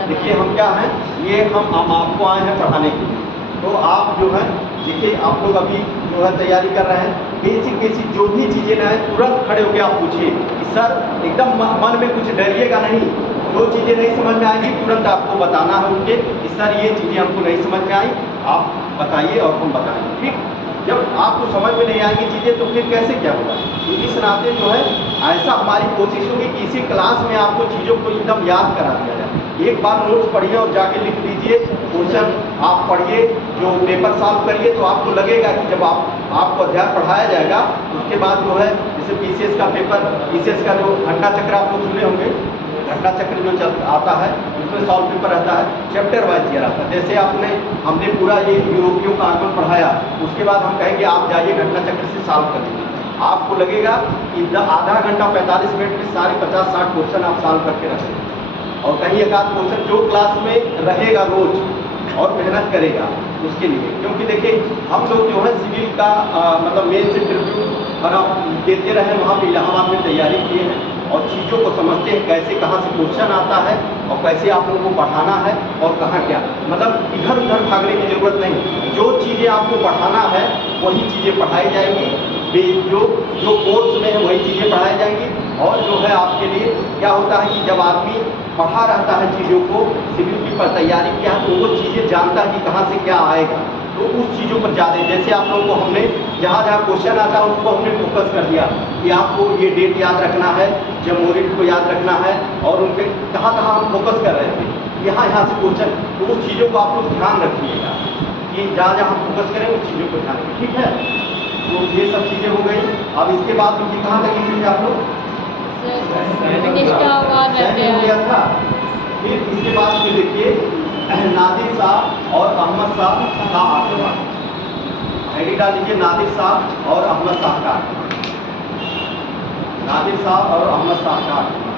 देखिए हम क्या हैं, ये हम आपको आए हैं पढ़ाने के लिए। तो आप जो है देखिए आप लोग अभी जो है तैयारी कर रहे हैं, बेसिक जो भी चीज़ें ना है तुरंत खड़े होकर आप पूछिए कि सर, एकदम मन में कुछ डरिएगा नहीं। जो चीज़ें नहीं समझ में आएंगी तुरंत आपको बताना है उनके कि सर ये चीज़ें हमको नहीं समझ में आई, आप बताइए और हम बताएंगे। ठीक, जब आपको समझ में नहीं आएंगी चीज़ें तो फिर कैसे क्या होगा? इस नाते जो है ऐसा हमारी कोशिश होगी कि इसी क्लास में आपको चीज़ों को एकदम याद करा दिया जाए। एक बार नोट्स पढ़िए और जाके लिख लीजिए, क्वेश्चन आप पढ़िए, जो पेपर सॉल्व करिए, तो आपको लगेगा कि जब आपको अध्याय पढ़ाया जाएगा उसके बाद जो है जैसे पीसीएस का पेपर, पीसीएस का जो घंटा चक्र आप लोग सुने होंगे, घंटा चक्र जो आता है उसमें सॉल्व पेपर रहता है, चैप्टर वाइज दिया रहता है। जैसे हमने पूरा ये यूरोपियों का आगमन पढ़ाया, उसके बाद हम कहेंगे आप जाइए घंटा चक्र से सॉल्व कर लीजिए। आपको लगेगा कि आधा घंटा 45 मिनट में सारे 50-60 क्वेश्चन आप सॉल्व करके रखेंगे, और कहीं एक आध क्वेश्चन जो क्लास में रहेगा रोज और मेहनत करेगा उसके लिए। क्योंकि देखिए हम लोग जो है सिविल का मतलब मेंस इंटरव्यू देते रहे, वहाँ पे इलाहाबाद में तैयारी किए हैं और चीज़ों को समझते हैं कैसे कहाँ से क्वेश्चन आता है और कैसे आप लोगों को पढ़ाना है और कहाँ क्या, मतलब इधर उधर भागने की ज़रूरत नहीं। जो चीज़ें आपको पढ़ाना है वही चीज़ें पढ़ाई जाएंगी, जो कोर्स में है वही चीज़ें पढ़ाई जाएंगी। और जो है आपके लिए क्या होता है कि जब आदमी पढ़ा रहता है चीज़ों को, सिविल की पर तैयारी किया है, तो वो चीज़ें जानता है कि कहाँ से क्या आएगा, तो उस चीज़ों पर ज़्यादा, जैसे आप लोगों को हमने जहाँ जहाँ क्वेश्चन आता है उसको हमने फोकस कर दिया कि आपको ये डेट याद रखना है, जमहूरियत को याद रखना है, और उन पर कहाँ कहाँ हम फोकस कर रहे थे, यहाँ से क्वेश्चन, तो उस चीज़ों को आप लोग ध्यान रखिएगा कि जहाँ जहाँ हम फोकस करें उस चीज़ों को ध्यान रखें। ठीक है, तो ये सब चीज़ें हो गई। अब इसके बाद ये कहाँ तक लिखेंगे आप लोग? हो गया था। फिर इसके बाद फिर देखिए नादिर शाह और अहमद शाह का आक्रमण, आईडी डाल लीजिए, नादिर शाह और अहमद शाह का आक्रमण, नादिर शाह और अहमद शाह का आक्रमण,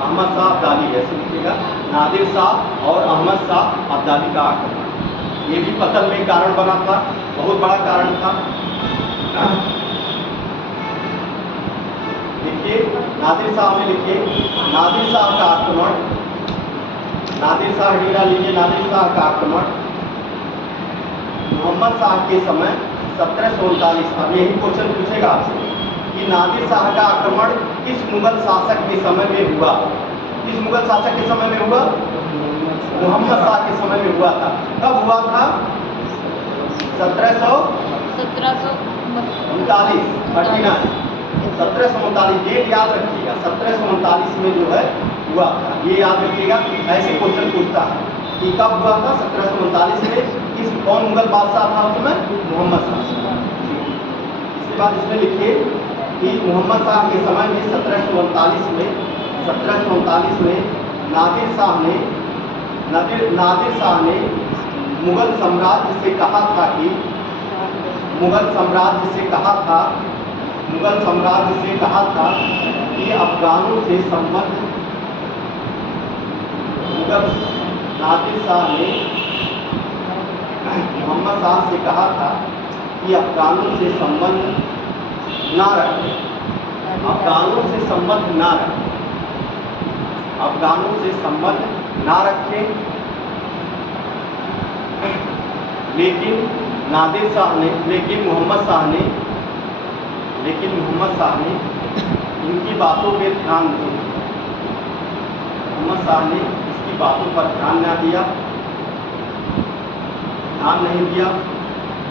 अहमद शाह अब्दाली, ऐसे लिखिएगा, नादिर शाह और अहमद शाह अब्दाली का आक्रमण। ये भी पतन में कारण बना था, बहुत बड़ा कारण था। देखिए नादिर शाह में लिखिए, नादिर शाह का आक्रमण, नादिर शाह हीरा लीजिए, नादिर शाह का आक्रमण मोहम्मद शाह के समय 1739। अब यही क्वेश्चन पूछेगा आपसे कि नादिर शाह का आक्रमण किस मुगल शासक के समय में हुआ? किस मुगल शासक के समय में हुआ? मोहम्मद शाह के समय में हुआ था। कब हुआ था? 1739, डेट याद रखिएगा, 1739 में जो है हुआ था, ये याद रखिएगा। ऐसे क्वेश्चन पूछता है कि कब हुआ था? 1739 में। कौन मुगल बादशाह था उसमें? मोहम्मद शाह। इसके बाद इसमें लिखिए कि मोहम्मद शाह के समय में 1739 में नादिर शाह ने मुगल साम्राज्य से कहा था कि अफगानों से संबंध, नादिर शाह ने मोहम्मद शाह से कहा था कि अफगानों से संबंध ना रखें, अफगानों से संबंध ना रखें, अफगानों से संबंध ना रखें। लेकिन मोहम्मद शाह ने उनकी बातों पे ध्यान नहीं दिया। मोहम्मद शाह ने इसकी बातों पर ध्यान नहीं दिया।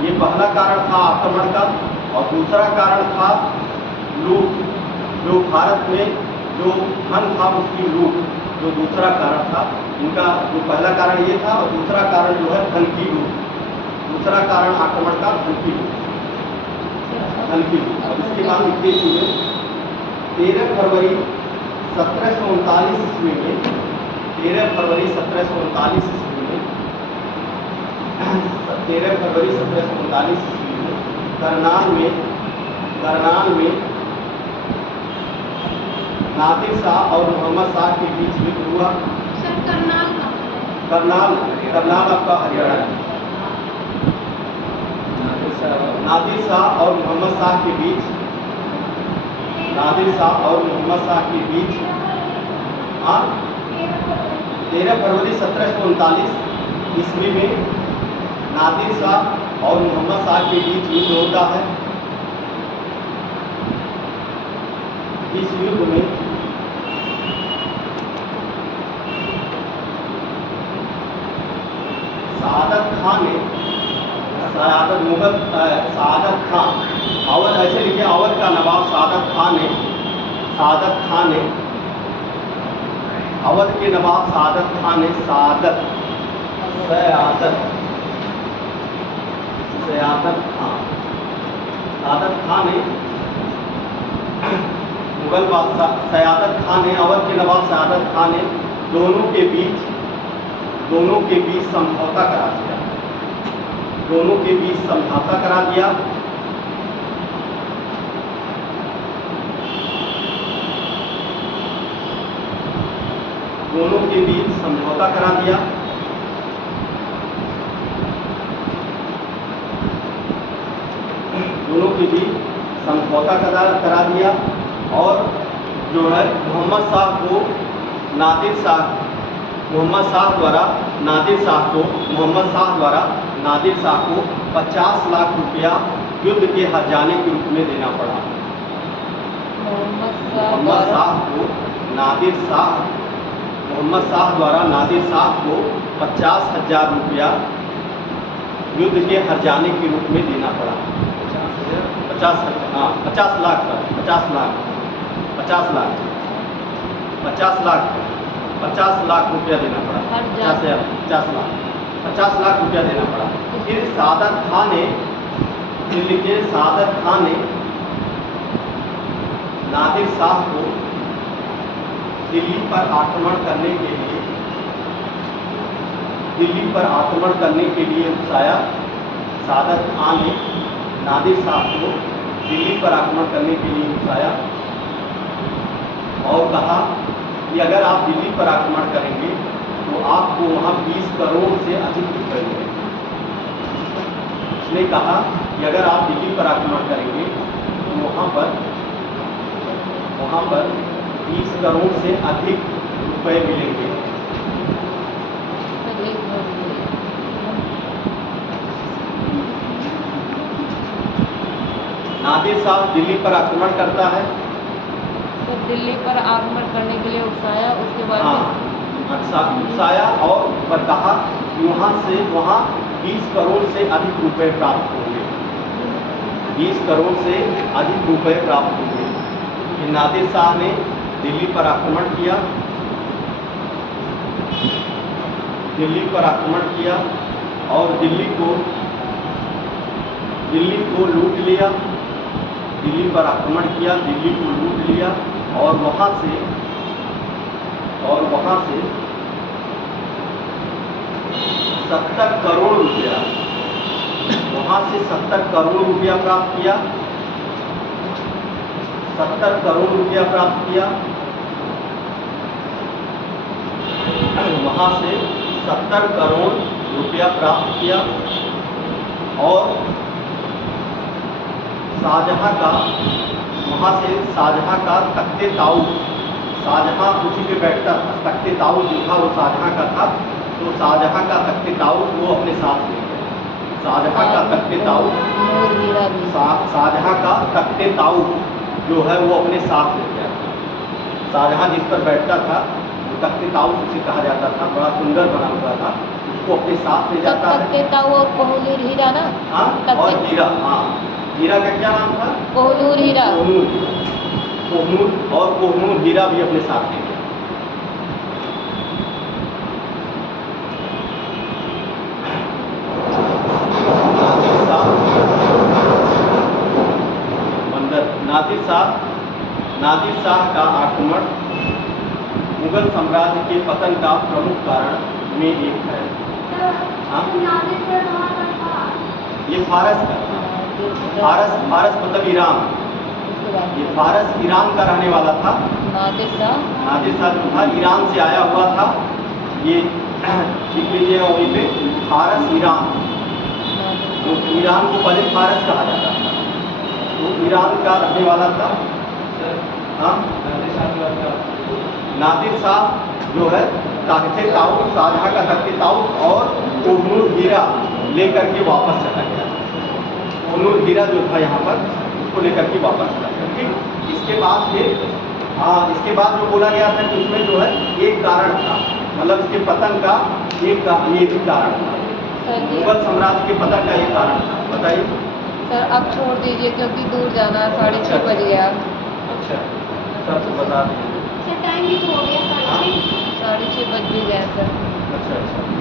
ये पहला कारण था आक्रमण का, और दूसरा कारण था लूट, जो भारत में जो धन था उसकी लूट, जो दूसरा कारण था इनका। जो पहला कारण ये था और दूसरा कारण जो है धन की लूट, दूसरा कारण आक्रमण का धन की लूट। अब इसके बाद लिखिए इसमें 13 फरवरी 1739 ईस्वी में, 13 फरवरी 1739 ईस्वी में, 13 फरवरी 1739 ईस्वी में करनाल में नादिर शाह और मोहम्मद शाह के बीच युद्ध हुआ। सर करनाल करनाल करनाल आपका हरियाणा है। नादिर शाह नादिर शाह और मोहम्मद शाह के बीच, नादिर शाह और मोहम्मद शाह के बीच 13 फरवरी 1739 ईस्वी में नादिर शाह और मोहम्मद शाह के बीच युद्ध होता है। इस युद्ध में सआदत खान ने, सआदत खान, अवध, ऐसे लिखिए, अवध का नवाब सआदत खान ने, अवध के नवाब सआदत खान ने सयादत खान ने मुगल बादशाह सयादत खान ने, अवध के नवाब सयादत खान ने दोनों के बीच समझौता करा दिया। दोनों के बीच समझौता करा दिया। दोनों के बीच समझौता करा दिया। दोनों के बीच समझौता करा दिया और जो है मोहम्मद शाह को नादिर शाह द्वारा नादिर शाह को 50 लाख रुपया युद्ध के हर्जाने के रूप में देना पड़ा। मोहम्मद शाह द्वारा नादिर शाह को 50,000 रुपया युद्ध के हर्जाने के रूप में देना पड़ा। 50 लाख रुपया देना पड़ा। 50 लाख रुपया देना पड़ा। फिर सआदत खान ने नादिर शाह को दिल्ली पर आक्रमण करने के लिए उकसाया। सआदत खान ने नादिर शाह को दिल्ली पर आक्रमण करने के लिए उकसाया और कहा कि अगर आप दिल्ली पर आक्रमण करेंगे तो आपको वहाँ 20 करोड़ से अधिक रुपए मिलेंगे। उसने कहा कि अगर आप दिल्ली पर आक्रमण करेंगे तो वहाँ पर 20 करोड़ से अधिक रुपए मिलेंगे। नादिर शाह दिल्ली पर आक्रमण करता है। तो दिल्ली पर आक्रमण करने के लिए उकसाया। उसके बाद उकसाया और कहा कि वहाँ 20 करोड़ से अधिक रुपए प्राप्त होंगे। 20 करोड़ से अधिक रुपए प्राप्त होंगे। कि नादिर शाह ने दिल्ली पर आक्रमण किया और दिल्ली को लूट लिया। दिल्ली पर आक्रमण किया, दिल्ली को लूट लिया और वहाँ से 70 करोड़ रुपया, वहाँ से 70 करोड़ रुपया प्राप्त किया। 70 करोड़ रुपया प्राप्त किया। वहाँ से 70 करोड़ रुपया प्राप्त किया और शाहजहाँ का तख्ते ताऊस, शाहजहाँ उसी पे बैठता था। तख्ते ताऊस जो था वो शाहजहाँ का था, तो शाहजहाँ का तख्ते ताऊस वो अपने साथ ले गया। शाहजहाँ का तख्ते ताऊस जो है वो अपने साथ ले गया। शाहजहाँ जिस पर बैठता था वो तख्ते ताऊस उसे कहा जाता था, बड़ा सुंदर बना हुआ था, उसको अपने साथ ले जाता है। तख्ते ताऊस और कोहिनूर हीरा ना? और हीरा, हीरा का क्या नाम था? कोहिनूर हीरा। कोहिनूर हीरा भी अपने साथ ले गया। नादिर शाह का आक्रमण मुगल साम्राज्य के पतन का प्रमुख कारण में एक है। ये फारस मतलब ईरान, ये फारस ईरान का रहने वाला था। नादिर शाह जो था ईरान से आया हुआ था। ये लिख लीजिए वहीं पे, फारस ईरान। तो ईरान को पहले फारस कहा जाता था, तो ईरान का रहने वाला था। हाँ, नादिर शाह जो है ताकते ताउस, शाहजहाँ का तख्ते ताउस और कोहनूर हीरा लेकर के वापस चला गया। कोहनूर हीरा जो था यहाँ पर, उसको लेकर के वापस चला गया। ठीक, इसके बाद फिर इसके बाद जो बोला गया था कि उसमें जो है एक कारण था, मतलब इसके पतन का एक ये भी कारण था, सर जी मुगल साम्राज्य के पतन का एक कारण था। बताइए। सर अब छोड़ दीजिए क्योंकि दूर जाना है, 6:30 बज गया। अच्छा, सर तो बता दीजिए। सर टाइम भी तो हो गया, 6:30 बज भी गया सर। अच्छा अच्छा।